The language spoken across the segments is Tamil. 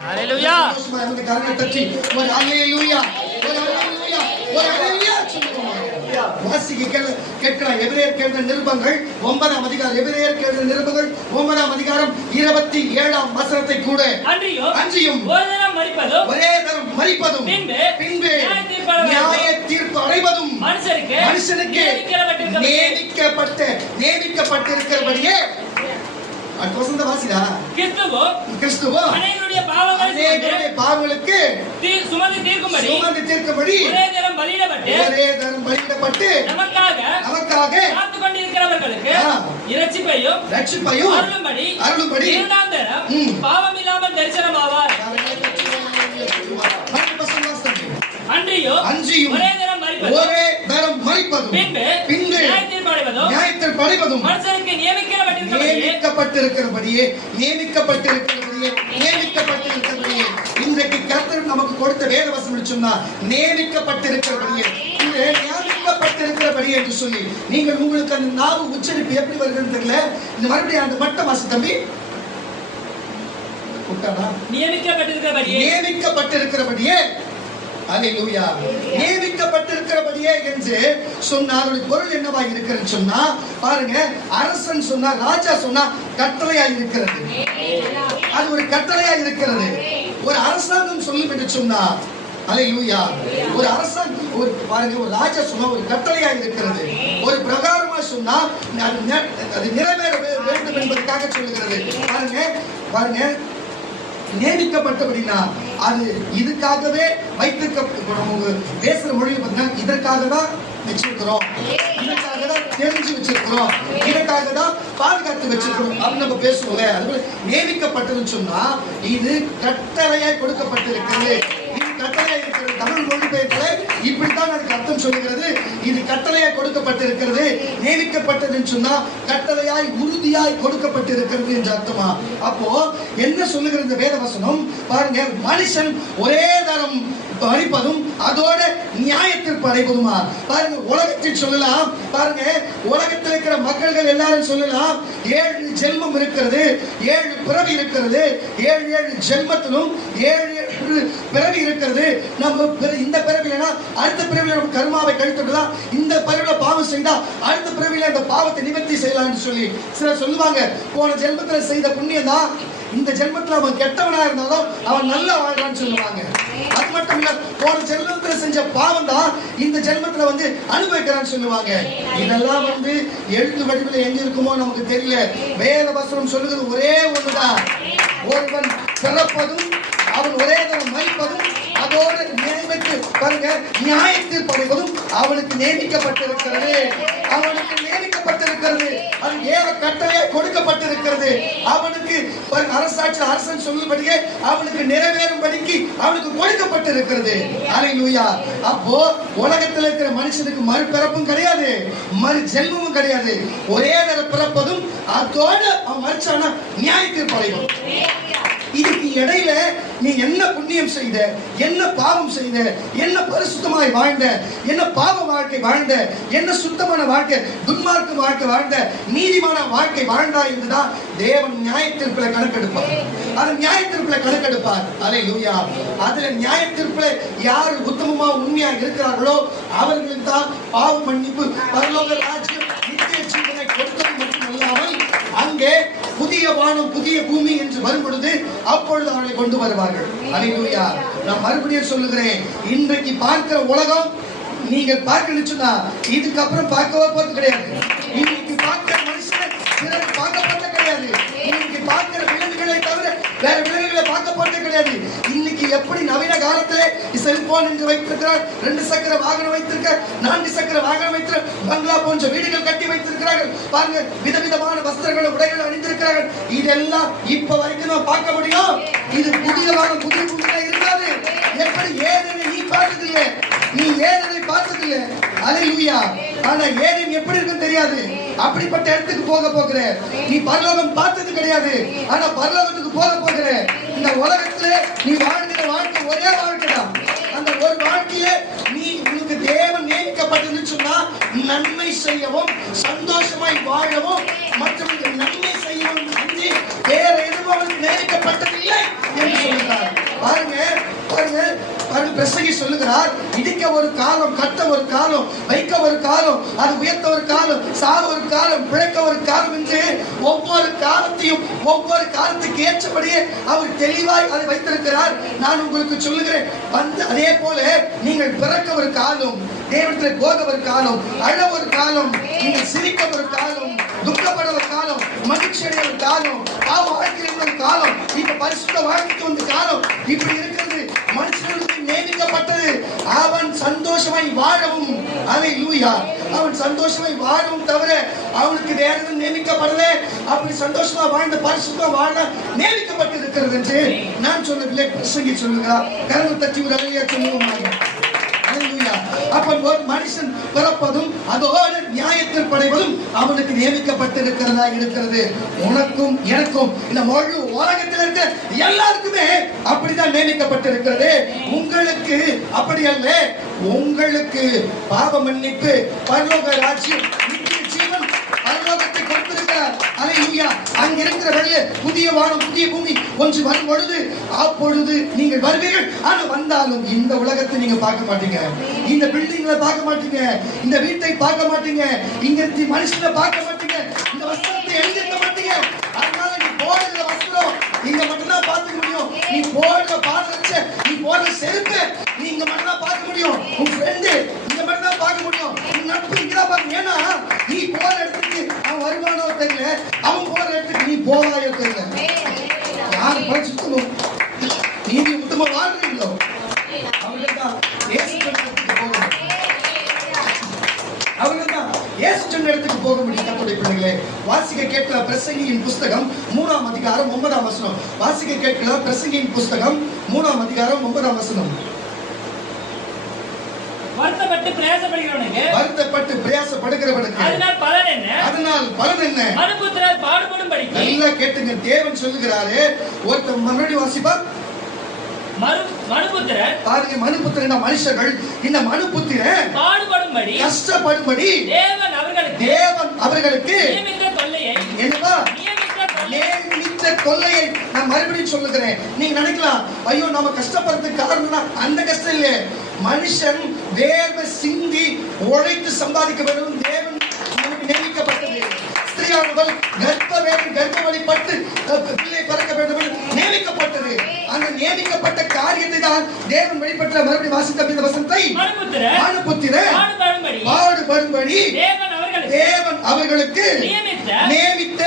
ஹalleluya. கரங்களை தட்டி ஒரு ஹalleluya, ஒரு ஹalleluya, ஒரு ஹalleluya சொல்லுவோம். வாசிக்க கேட்கலாம். எபிரேயர் எழுதின நிருபங்கள் 9ஆம் அதிகாரம், எபிரேயர் எழுதின நிருபங்கள் 9ஆம் அதிகாரம் 27ஆம் வசனத்தை கூட அன்றியும் ஒரே தரம் மரிப்பதும் பின்பு நியாய தீர்ப்பு அடைவதும் மனுஷனுக்கு நியமிக்கப்பட்டிருக்கிறபடியே வசந்த வாசிடா கிறிஸ்துவோ அநேகருடைய பாவங்களுக்கு சுமந்து தீர்க்கும்படி ஒரே தரம் பலியிடப்பட்டு நமக்காக காத்துக் கொண்டிருக்கிறவர்களுக்கு இரட்சிப்பையும் அருளும்படி இரண்டாம் தரம் பாவம் இல்லாமல் தரிசனமாவார். அன்றியும் ஒரே தரம் மரிப்பதும் பின்பு நியாயத்தில் படைவதும் மனுஷனுக்கு நியமிக்கப்பட்டிருக்கிறபடியே இன்றைக்கு கர்த்தர் நமக்கு கொடுத்த வேத வசனம் சொன்னா நியமிக்கப்பட்டிருக்கிறபடியே என்று சொல்லி நீங்கள் உங்களுக்கு அந்த நாவு உச்சரிப்பு எப்படி வருகிறது தெரியல. இந்த மறுபடியும் அந்த மட்டம் வாசி தம்பி. நியமிக்கப்பட்டிருக்கிறபடியே அல்லேலூயா. நியமிக்கப்பட்டிருக்கிறபடியே என்று சொன்னால் பொருள் என்னவாக இருக்கிறது சொன்னா பாருங்க, அரசன் சொன்னா, ராஜா சொன்னா கட்டளையா இருக்கிறது. அது ஒரு கட்டளையா இருக்கிறது. ஒரு அரசாங்கம் சொல்லும் என்று சொன்னா அல்லேலூயா, ஒரு அரசாங்கம் ஒரு பாருங்க, ஒரு ராஜா சொன்னா ஒரு கட்டளையா இருக்கிறது. ஒரு பிரகாரமா சொன்னா அது நிறைவேற வேண்டும் என்பதற்காக சொல்லுகிறது. பாருங்க நியமிக்கப்பட்டபடினா அது இதுக்காகவே வைத்திருக்க பேசுற மொழியை பார்த்தீங்கன்னா இதற்காக தான் வச்சிருக்கிறோம், இதற்காக தான் தெரிஞ்சு வச்சிருக்கிறோம், இதற்காக தான் பாதுகாத்து வச்சிருக்கிறோம் அப்படின்னு நம்ம பேசுவோங்க. அதுபோல நியமிக்கப்பட்டதுன்னு சொன்னா இது கட்டளையாய் கொடுக்கப்பட்டிருக்கிறது. இது கட்டளையா இருக்கிறது. தமிழ் மொழிபெயர்ப்புல இப்படித்தான் அதுக்கு அர்த்தம் சொல்லுகிறது. இது கட்டளையாய் கொடுக்கப்பட்டிருக்கிறது. நியமிக்கப்பட்டதுன்னு சொன்னா கட்டளையாய் உறுதியாய் கொடுக்கப்பட்டிருக்கிறது என்று அர்த்தமா? அப்போ என்ன சொல்லுகிறது இந்த வேத வசனம் பாருங்க, மனுஷன் ஒரே தரம் மரிப்பதும் அதோட நியாயத்திற்கு அடைவதுமா? பாருங்க, உலகத்தில் சொல்லலாம், பாருங்க உலகத்தில் இருக்கிற மக்கள்கள் எல்லாரும் சொல்லலாம் 7 ஜென்மம் இருக்கிறது, 7 பிறவி இருக்கிறது, 7 ஜென்மத்திலும் 7 பிறவி இருக்கிறது. நம்ம இந்த பிறவிலனா அடுத்த பிறவில நம்ம கர்மாவை கழித்துடலாம், இந்த பிறவில பாவம் செய்தா அடுத்த பிறவில அந்த பாவத்தை நிவர்த்தி செய்யலாம்னு சொல்லி சிலர் சொல்லுவாங்க. போன ஜென்மத்துல செய்த புண்ணியம் தான் இந்த ஜென்மத்துல அவன் கெட்டவனா இருந்தாலும் அவன் நல்லா வாழ்றான்னு சொல்லுவாங்க. அது மட்டும் இல்ல, போன ஜென்மத்துல செஞ்ச பாவம் தான் இந்த ஜென்மத்துல அனுபவிக்கிறான்னு சொல்லுவாங்க. இதெல்லாம் எழுத்து வடிவில் எங்க இருக்குமோ நமக்கு தெரியல. வேத வசனம் சொல்லுகிறது ஒரே ஒண்ணுதான், ஒருவன் பிறப்பதும் அவன் ஒரே தரம் மரிப்பதும் அதோடு நியமித்து பாருங்க நியாயத்தில் படைவதும் அவனுக்கு நியமிக்கப்பட்டிருக்கிறது. அவனுக்கு நியமிக்கப்பட்டிருக்கிறது. அது ஏக கட்டளையே கொடுக்கப்பட்டிருக்கிறது. அவனுக்கு அரசன் சொல்லும்படியே அவனுக்கு நிறைவேறும்படிக்கு அவனுக்கு கொடுக்கப்பட்டிருக்கிறது. அல்லேலூயா. அப்போ உலகத்தில் இருக்கிற மனுஷனுக்கு மறுபிறப்பும் கிடையாது, மறு ஜென்மமும் கிடையாது. ஒரே தர பிறப்பதும் அதோடு அவன் மறுச்சானா நியாயத்தில் படைவதும். இதுக்கு இடையில நீ என்ன புண்ணியம் செய்த, என்ன பாவம் செய்த, என்ன பரிசுத்தமாய் வாழ்ந்த, என்ன பாவ வாழ்க்கை வாழ்ந்த, என்ன சுத்தமான வாழ்க்கை, துன்மார்க்க வாழ்க்கை வாழ்ந்த, நீதிமான வாழ்க்கை வாழ்ந்தா என்றுதான் தேவன் நியாயத்தீர்ப்புல கணக்கெடுப்பார். அது நியாயத்தீர்ப்புல கணக்கெடுப்பார். அல்லேலூயா. அதுல நியாயத்தீர்ப்புல யார் உத்தமமா உண்மையா இருக்கிறார்களோ அவர்களுக்கு தான் பாவ மன்னிப்பு, பரலோக ராஜ்யம், நித்திய ஜீவனை கொடுத்தது மட்டுமல்லாமல் அங்கே புதிய வானம் புதிய பூமி என்று வரும் பொழுது அப்பொழுது அவர்களை கொண்டு வருவார்கள். அல்லேலூயா. நான் மறுபடியும் சொல்லுகிறேன், இன்றைக்கு பார்க்கிற உலகம் நீங்கள் பார்க்கணுச்சுன்னா இதுக்கப்புறம் பார்க்கவே போறது கிடையாது. இன்னைக்கு பார்க்கிற மனுஷன் பிறகு பார்க்கப்பட்ட கிடையாது. இன்னைக்கு பார்க்கிற விலங்குகளை தவிர வேற விலங்குகளை பார்க்கப்பட்ட கிடையாது. இன்னைக்கு எப்படி நவீன காலத்திலே செல்போன் என்று வைத்திருக்கிறார், 2 சக்கர வாகனம் வைத்திருக்கிறார், 4 சக்கர வாகனம் வைத்திருக்கிறார், பங்களா போன்ற வீடுகள் கட்டி வைத்திருக்கிறார்கள். பாருங்க, விதவிதமான வஸ்திரங்கள் உடைகள் அணிந்திருக்கிறார்கள். இதெல்லாம் இப்ப வரைக்கும் நான் பார்க்க முடியும். இது புதிய வாகனம் புதிய புதிய இருக்காது. எப்படி ஏதேனை நீ பார்த்ததில்லை, நீ ஏதேனை பார்த்ததில்லை. அல்லேலூயா. ஆனா ஏதேன் எப்படி இருக்குன்னு தெரியாது. அப்படிப்பட்ட இடத்துக்கு போக போகிற நீ பரலோகம் பார்த்தது கிடையாது. ஆனா பரலோகத்துக்கு போக போகிற இந்த உலகத்துல நீ வாழ்கிற வாழ்க்கை ஒரே வாழ்க்கை தான். அந்த ஒரு வாழ்க்கையில நீ உனக்கு தேவன் நியமிக்கப்பட்டதுன்னு சொன்னா நன்மை செய்யவும் சந்தோஷமாய் வாழவும் மற்றவங்களுக்கு நன்மை செய்யவும் அன்றி வேற எதுவும் அவனுக்கு நியமிக்கப்பட்டதில்லை என்று சொல்கிறார். பிரசங்கி சொல்லுகிறார், இடிக்க ஒரு காலம், கட்ட ஒரு காலம், வைக்க ஒரு காலம், அது உயர்த்த ஒரு காலம், சாக ஒரு காலம், பிழைக்க ஒரு காலம் என்று ஒவ்வொரு காலத்தையும் ஒவ்வொரு காலத்துக்கு ஏற்றபடியே அவர் தெளிவாய் அதை வைத்திருக்கிறார். நான் உங்களுக்கு சொல்லுகிறேன், அதே போல நீங்கள் பிறக்க ஒரு காலம், தேவனத்தில் போக ஒரு காலம், அழ ஒரு காலம், நீங்கள் சிரிக்க ஒரு காலம், துக்கப்பட ஒரு காலம், மகிழ்ச்சியடைய ஒரு காலம், வாழ்க்கையில் ஒரு காலம், இப்ப பரிசுத்த வாழ்க்கைக்கு வந்து காலம். இப்படி இருக்கிறது. மனுஷனுக்கு நியமிக்கப்பட்டது அவன் சந்தோஷமாய் வாழவும். அல்லேலூயா. அவன் சந்தோஷமாய் வாழவும் தவிர அவனுக்கு வேற எதுவும் நியமிக்கப்படல. அப்படி சந்தோஷமா வாழ்ந்த பரிசுத்தமா வாழ நியமிக்கப்பட்டு இருக்கிறது என்று நான் சொல்லவில்லை, பிரசங்கி சொல்லுகிறார். கரங்கள் தட்டி ஒரு அல்லேலூயா சொல்லுவோம். அப்ப ஒரு மனுஷன் பிறப்பதும் அதோடு நியாயத்தில் படைவதும் அவனுக்கு நியமிக்கப்பட்டிருக்கிறதா இருக்கிறது. உனக்கும் எனக்கும் இந்த முழு உலகத்தில் இருக்க எல்லாருக்குமே அப்படிதான் நியமிக்கப்பட்டிருக்கிறது. உங்களுக்கு அப்படி அல்ல. உங்களுக்கு பாவ மன்னிப்பு, பரலோக ராஜ்யம், நித்திய ஜீவன் பரலோகத்தை கொடுத்திருக்கிறார். அல்லேலூயா. அங்க இருக்கிற வழியே புதிய வானம் புதிய பூமி ஒன்று வரும் பொழுது அப்பொழுது நீங்கள் வருவீர்கள். ஆனா வந்தாலும் இந்த உலகத்தை நீங்க பார்க்க மாட்டீங்க, இந்த பில்டிங்களை பார்க்க மாட்டீங்க, இந்த வீட்டை பார்க்க மாட்டீங்க, இங்க மனுஷனை பார்க்க மாட்டீங்க, இந்த வஸ்திரத்தை எழுதிக்க மாட்டீங்க. அதனால நீ போடுற வஸ்திரம் இங்க மட்டும்தான் பார்த்துக்க முடியும். நீ போடுற பாதரட்சை, நீ போடுற செருப்பு நீ இங்க மட்டும்தான் பார்க்க முடியும். உன் ஃப்ரெண்டு இங்க மட்டும்தான் பார்க்க முடியும். உன் நட்பு இங்கதான் பார்க்க. ஏன்னா நீ போற இடத்துக்கு அவன் வருமானோ தெரியல, அவன் போற இடத்துக்கு நீ போவாயோ தெரியல. யாரு பரிசுத்தமும் நீதி உத்தம வாழ்றீங்களோ அவங்கதான் இயேசு இடத்துக்கு போகணும். அவங்கதான் இயேசு சொன்ன இடத்துக்கு போக முடியும். கர்த்தருடைய பிள்ளைகளே, வாசிக்க கேட்கிற பிரசங்கியின் புஸ்தகம் 3ஆம் அதிகாரம் 9ஆம் வசனம். வாசிக்க கேட்கிற பிரசங்கியின் புஸ்தகம் 3ஆம் அதிகாரம் 9ஆம் வசனம். வருத்தப்பட்டு பிரயாசப்படுகிறவனுக்கு அதனால் பலன் என்ன? மனுபுத்திரர் பாடுபடும்படிக்கு. நல்லா கேட்டுங்க. தேவன் சொல்லுகிறாரு. ஒருத்தர் மறுபடியும் வாசிப்பா. மனுபுத்திரர் பாருங்க, மனுபுத்திரன் மனுஷர்கள். இந்த மனுபுத்திரன் பாடுபடும்படி, கஷ்டப்படும்படி தேவன் அவர்களுக்கு நியமித்த தொல்லையை நான் மறுபடியும் சொல்லுகிறேன். நீங்க நினைக்கலாம், ஐயோ நம்ம கஷ்டப்படுறதுக்கு காரணம் அந்த கஷ்டம் இல்லை. மனுஷன் வேர்வை சிந்தி உழைத்து சம்பாதிக்க வேண்டும். தேவன் நமக்கு நியமிக்கப்பட்டது. ஸ்திரீயானவள் கர்ப்பவதிப்பட்டு பிள்ளை பிறக்க வேண்டும் என்று நியமிக்கப்பட்டது. அந்த நியமிக்கப்பட்ட காரியத்தை தான் தேவன் வெளிப்பட்ட. மறுபடியும் வாசித்த இந்த வசனத்தை, மனுபுத்திரர் பாடுபடும்படி தேவன் அவர்களுக்கு நியமித்த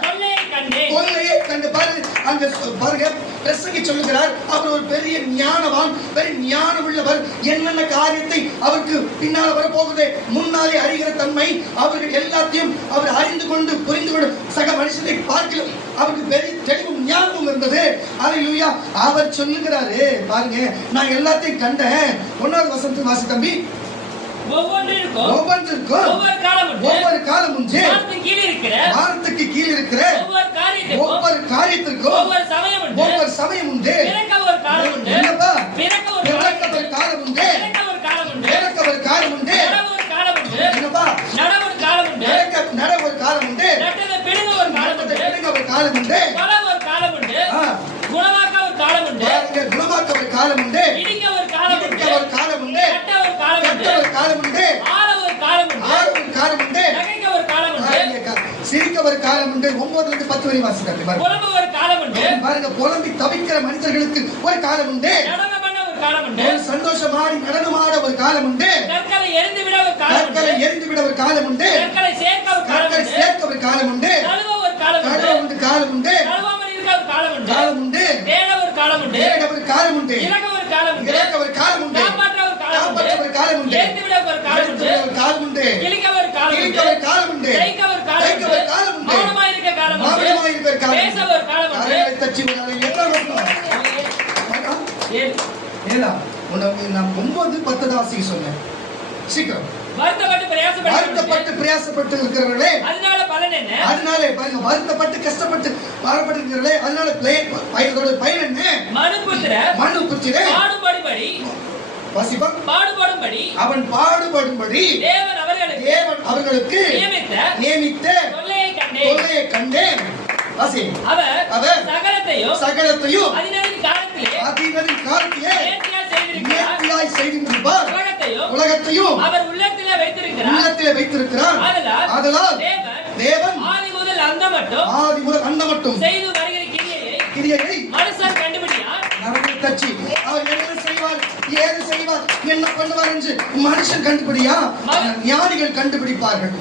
கொள்ளையை கண்டு. பாருங்க, பிரசங்கி சொல்லுகிறார், அவர் ஒரு பெரிய ஞானவான், பெரிய ஞானம் உள்ளவர். என்னென்ன காரியத்தை அவருக்கு பின்னால் வர போகுது முன்னாலே அறிகிற தன்மை, அவர்கள் எல்லாத்தையும் அவர் அறிந்து கொண்டு புரிந்து கொண்டு சக மனுஷனை பார்க்கலாம். அவருக்கு பெரிய தெளிவும் ஞானமும் இருந்தது. அல்லேலூயா. அவர் சொல்லுகிறாரு, பாருங்க, நான் எல்லாத்தையும் கண்டேன். 1வது வசனத்தை வாசி தம்பி. ஒவ்வொன்றிற்கும் ஒவ்வொரு காலம் உண்டு. வானத்துக்கு கீழ் இருக்கிற ஒவ்வொரு காரியத்திற்கும் ஒவ்வொரு சமயம் உண்டு. என்னப்பா? பிறக்க ஒரு காலம் உண்டு. பிறக்க ஒரு காலம் உண்டு. என்னப்பா? நட ஒரு காலம் உண்டு. பிடுங்க ஒரு காலம் உண்டு. குணமாக்க ஒரு காலம் உண்டு. இடிக்க ஒரு காலம் உண்டு. கட்ட ஒரு காலம் உண்டு. ஆள ஒரு காலம் உண்டு. நகைக்க ஒரு காலம் உண்டு. சிரிக்க ஒரு காலம் உண்டு. 9 லிருந்து 10 வரை வாசிக்கிறாங்க. புலம்ப ஒரு காலம் உண்டு. பாருங்க, புலம்பி தவிக்கிற மனிதர்களுக்கு ஒரு காலம் உண்டு. நடனம் பண்ண ஒரு காலம் உண்டு. சந்தோஷமாடி நடனமாட ஒரு காலம் உண்டு. கற்களை எரிந்து விட ஒரு காலம் உண்டு. கற்களை சேர்க்க ஒரு காலம் உண்டு. நழுவ ஒரு காலம் உண்டு. நழுவாமல் இருக்க ஒரு காலம் உண்டு. தேட ஒரு காலம் உண்டு. இலக்க ஒரு காலம் உண்டு. காப்பாற்ற ஒரு காலம் உண்டு. ஏந்து விட ஒரு காலம் உண்டு. கிழிக்க ஒரு காலம் உண்டு. ஜெயிக்க ஒரு காலம் உண்டு. மௌனமாய் இருக்க காலம் உண்டு. பேச ஒரு காலம் உண்டு. நான் 9, 10 வாசிக்க சொன்னேன். சீக்கிரம். வருத்தப்பட்டு பிரயாசப்பட்டு இருக்கிறவர்களே, அதனால பலன் என்ன? அதனால பாருங்க, வருத்தப்பட்டு கஷ்டப்பட்டு பாடுபட்டு இருக்கிறவர்களே, அதனால பயன் என்ன? மனுபுத்திரர் பாடுபடும்படி அவன் பாடுபடும்படி தேவன் அவர்களுக்கு நியமித்த கொள்ளையை கண்டேன். அவர் சகலத்தையும் அதினரின் காலத்திலே யாவற்றையும் அவர் உள்ளத்திலே வைத்திருக்கிறார். ஆதலால் தேவன் ஆதி முதல் அந்த மட்டும் செய்து வருகிற கிரியையை மனுஷன் கண்டுபிடியார். தச்சி அவர் என்ன செய்வார், ஏது செய்வார், என்ன பண்ணுவார் என்று மனுஷன் கண்டுபிடியா, ஞானிகள் கண்டுபிடிப்பார்கள்.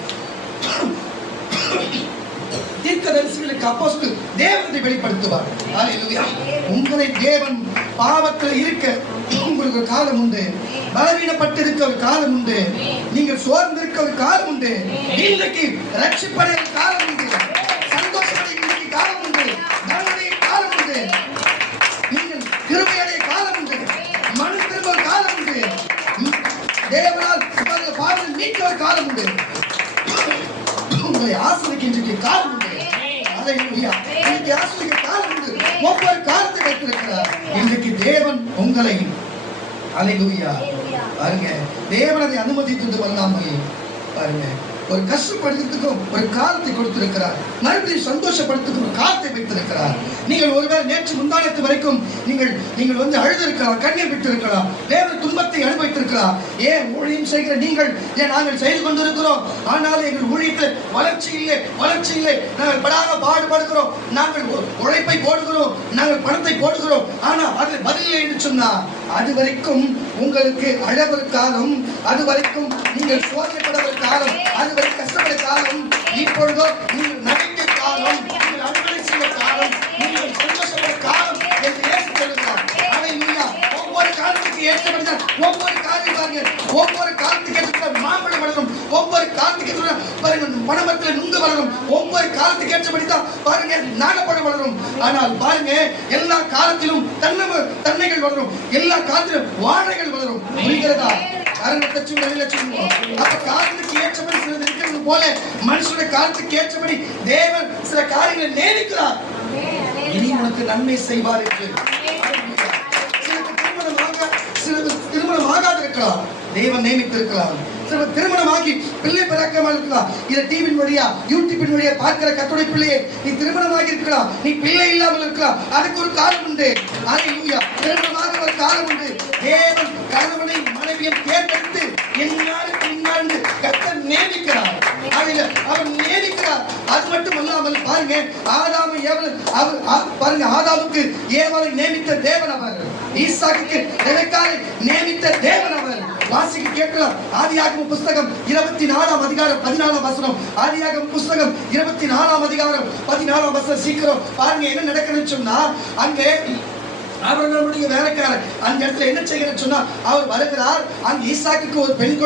தீர்க்கதரிசிகளுக்கு அப்போஸ்தலர் தேவனை வெளிப்படுத்துவார். ஹல்லேலூயா. உங்களை தேவன் பாவத்தில் இருக்க உங்களுக்கு ஒரு காலம் உண்டு, பலவீனப்பட்டு இருக்க ஒரு காலம் உண்டு, நீங்கள் சோர்ந்து இருக்க ஒரு காலம் உண்டு, இன்றைக்கு ரட்சிப்படைய காலம் உண்டு, சந்தோஷப்படைய இன்றைக்கு காலம் உண்டு, நன்மைய காலம் உண்டு, நீங்கள் கிருபையடைய காலம் உண்டு, மனு திரும்ப ஒரு காலம் உண்டு, தேவனால் பாவத்தில் மீட்க ஒரு காலம் உண்டு, உங்களை ஆசிரியக்கின்ற காலம் உண்டு. ஒவ்வொரு காலத்தை வைத்திருக்கிறார். இன்றைக்கு தேவன் உங்களை அல்லேலூயா பாருங்க, தேவன் அதை அனுமதித்தது வரலாமல் பாருங்க, ஒரு கஷ்டப்படுத்துக்கும் ஒரு காலத்தை கொடுத்திருக்கிறார், மறுபடியும் சந்தோஷப்படுத்துக்கும் ஒரு காலத்தை வைத்திருக்கிறார். நீங்கள் ஒருவேளை நேற்று முந்தானத்து வரைக்கும் நீங்கள் வந்து அழுதிருக்கலாம், கண்ணீர் விட்டிருக்கலாம், வேறு துன்பத்தை அனுபவித்திருக்கலாம். ஏன் ஊழியம் செய்கிற நீங்கள், ஏன் நாங்கள் செய்து கொண்டிருக்கிறோம், ஆனால் எங்கள் ஊழியத்தில் வளர்ச்சி இல்லை, நாங்கள் படாத பாடுபடுகிறோம், நாங்கள் உழைப்பை போடுகிறோம், நாங்கள் பணத்தை போடுகிறோம், ஆனால் அது பதில் என்று சொன்னா அது வரைக்கும் உங்களுக்கு அழவர் காலம், அது வரைக்கும் நீங்கள் சோதனைப்படுவர் காலம், அது வரை கஷ்டப்பட காலம். இப்பொழுதோ நீங்கள் நகைக்க காலம், நீங்கள் அறுவடை செய்ய காலம், நீங்கள் சந்தோஷப்பட காலம் என்று இயேசு சொல்கிறார். ஹல்லேலூயா. ஒவ்வொரு காலத்துக்கு ஏற்றபடிதான் ஒவ்வொரு காரியம் பாருங்க, ஒவ்வொரு காலத்துக்கு ஏற்ற மாம்பழம் வளரும், ஒவ்வொரு காலத்துக்கு ஏற்ற பாருங்க பணமரத்தில் நுங்கு வளரும், ஒவ்வொரு காலத்துக்கு ஏற்றபடிதான் பாருங்க நாகப்பழம் வளரும். ஆனால் பாருங்க எல்லா காலத்திலும் தன்மைகள் வளரும், எல்லா காலத்திலும் வாழைகள் வளரும். புரிகிறதா? காலத்துக்கு ஏற்றபடி சிலது இருக்கிறது போல மனுஷனுடைய காலத்துக்கு ஏற்றபடி தேவன் சில காரியங்களை நேரிக்கிறார். இனி உனக்கு நன்மை செய்வார் என்று. திருமணம் ஆகாது இருக்கலாம், தேவன் நியமித்திருக்கலாம். திருமணமாகி பிள்ளை பிறக்காமல் இருக்கலாம். இதை டிவின் வழியா யூடியூபின் வழியா பார்க்கிற கர்த்தருடைய பிள்ளையே, நீ திருமணமாகி இருக்கலாம், நீ பிள்ளை இல்லாமல் இருக்கலாம், அதுக்கு ஒரு காலம் உண்டு. ஹல்லேலூயா. திருமணமாக ஒரு காலம் உண்டு. தேவன் கணவனை மனைவியை தேர்ந்தெடுத்து என்னாருக்கு இன்னாண்டு கர்த்தர் நியமிக்கிறார். அவர் நியமிக்கிறார். அது மட்டும் அல்லாமல் பாருங்க, ஆதாமை பாருங்க, ஆதாமுக்கு ஏவாளை நியமித்த தேவன் அவர், ஈசாக்குக்கு ரெபெக்காளை நியமித்த தேவன் அவர். வாசிக்க கேட்கலாம். ஆதியாகம புஸ்தகம் 24ஆம் அதிகாரம் 14ஆம் வசனம். ஆதியாகம புஸ்தகம் 24ஆம் அதிகாரம் 14ஆம் வசனம். சீக்கிரம் பாருங்க என்ன நடக்குதுன்னு சொன்னா, அங்கே அவர்களுடைய வேலைக்காரர் அந்த இடத்துல என்ன செய்கிறார் சொன்னா, அவர் வருகிறார், அங்க ஈசாக்குக்கு ஒரு பெண்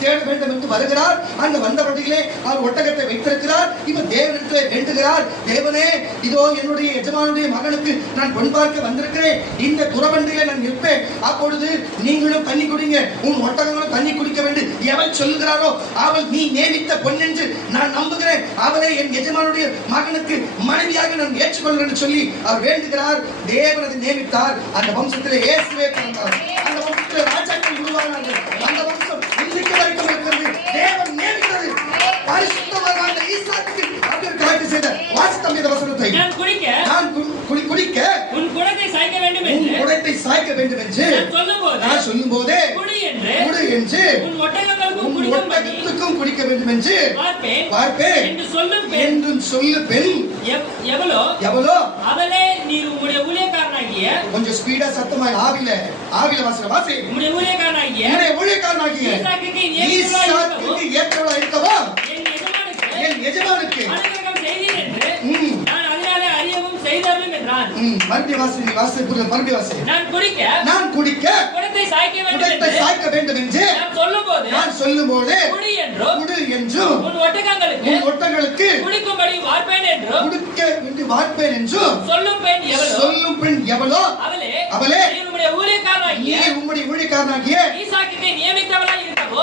தேட வேண்டும் என்று வருகிறார். அங்க வந்தபடியிலே அவர் ஒட்டகத்தை வைத்திருக்கிறார். இவர் தேவனிடத்திலே வேண்டுகிறார், தேவனே இதோ என்னுடைய எஜமானுடைய மகனுக்கு நான் பொன் பார்க்க வந்திருக்கிறேன், இந்த துறவண்டியிலே நான் நிற்பேன், அப்பொழுது நீங்களும் தண்ணி குடிங்க, உன் ஒட்டகங்களும் தண்ணி குடிக்க வேண்டும், எவன் சொல்லுகிறாரோ அவள் நீ நியமித்த பொன் என்று நான் நம்புகிறேன், அவளை என் எஜமானுடைய மகனுக்கு மனைவியாக நான் ஏற்றுக்கொள்கிறேன் என்று சொல்லி அவர் வேண்டுகிறார். தேவனது நியமித்தார். அந்த வம்சத்திலே இயேசுவே பிறந்தார். அந்த வம்சத்திலே ராஜாக்கள் உருவானார்கள். அந்த வம்சம் இன்றைக்கு வரைக்கும் இருக்கிறது. தேவன் நியமித்தது. பரிசுத்தமான அந்த ஈசாக்குக்கு அவர் கரெக்ட் செய்த வாசித்தம் இந்த வசனத்தை, நான் குடிக்க உன் குடத்தை சாய்க்க வேண்டும் என்று நான் சொல்லும்போது குடி என்று உன் ஒட்டகங்களுக்கும் குடிக்க வேண்டும் என்று பார்ப்பேன் என்று சொல்லு பெண் எவளோ அவளே நீர் உம்முடைய ஊழியக்காரனாகிய, கொஞ்சம் ஸ்பீடா சத்தமா ஆவில வாசி, உம்முடைய ஊழியக்காரனாகிய ஈசாக்குக்கு ஏற்றவளா இருக்கவா என் எஜமானுக்கு அனுகிரகம் செய்தீர் என்று நான் அதனாலே அறியவும் செய்தருளும் என்றான். மறுபடியும் வாசி. நான் குடிக்க குடத்தை சாய்க்க வேண்டும் என்று நான் சொல்லும்போது குடி என்றும் உன் ஒட்டகங்களுக்கு குடிக்கும்படி வார்ப்பேன் என்றும் சொல்லும் பெண் எவளோ அவளே உம்முடைய ஊழியக்காரனாகிய ஈசாக்குக்கு நியமித்தவளாய் இருக்கவோ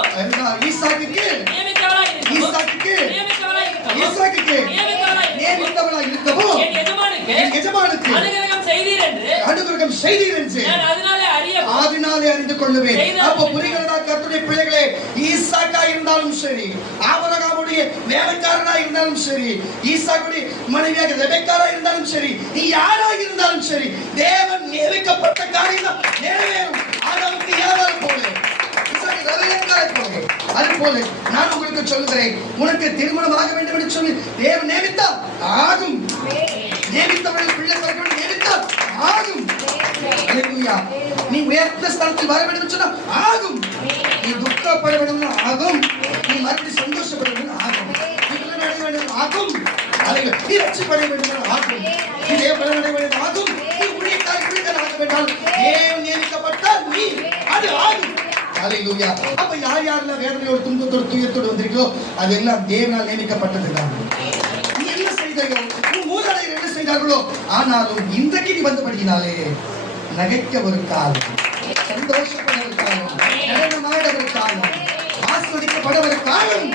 என் எஜமானுக்கு அனுகிரகம் செய்தீர் என்று அதனாலே அறிந்து கொள்ளுவேன். அப்போ புரிகிறதா கர்த்தருடைய பிள்ளைகளே? ஈசாக்கா இருந்தாலும் சரி, ஆபிரகாமுடைய வேலைக்காரனா இருந்தாலும் சரி, ஈசாக்குடைய மனைவியாக ரெபெக்காரா இருந்தாலும் சரி, நீ யாராக இருந்தாலும் சரி, தேவன் நியமிக்கப்பட்ட காரியம் நிறைவேறும். ஆதாமுக்கு ஏவாள் போல, ஈசாக்கு ரெபெக்காளை போல. அதுபோல நான் உங்களுக்கு சொல்லுகிறேன், உனக்கு திருமணமாக வேண்டும் என்று சொல்லி தேவன் நியமித்தால் ஆகும். நியமித்தவர்கள் பிள்ளை பிறக்க வேண்டும் நியமித்தால் ஆகும். அல்லேலூயா. நீ உயர்ந்த ஸ்தலத்தில் வர வேண்டும் என்று சொன்னால் ஆகும். நீ துக்கப்பட வேண்டும் ஆகும். நீ மறுபடியும் சந்தோஷப்பட வேண்டும் ஆகும். நீ அடைய வேண்டும் ஆகும். நீ ரட்சிப்பட வேண்டும் ஆகும். நீ தேவன் அடைய வேண்டும் ஆகும். நீ ஊழியக்காரர் ஆக வேண்டாம் தேவன் நியமிக்கப்பட்டால் நீ அது ஆகும். அல்லேலூயா. அப்ப யார் யாரெல்லாம் வேதனையோடு துன்பத்தோடு துயரத்தோடு வந்திருக்கோ அதெல்லாம் தேவனால் நியமிக்கப்பட்டதுதான். நீ என்ன செய்தாயோ, உன் மூதாதையர் என்ன செய்தார்களோ, ஆனாலும் இன்றைக்கு நீ வந்தபடியினாலே நகைக்க ஒரு காலம், சந்தோஷப்பட ஒரு காலம், நடனமாட ஒரு காலம், ஆஸ்வதிக்கப்பட ஒரு காலம்.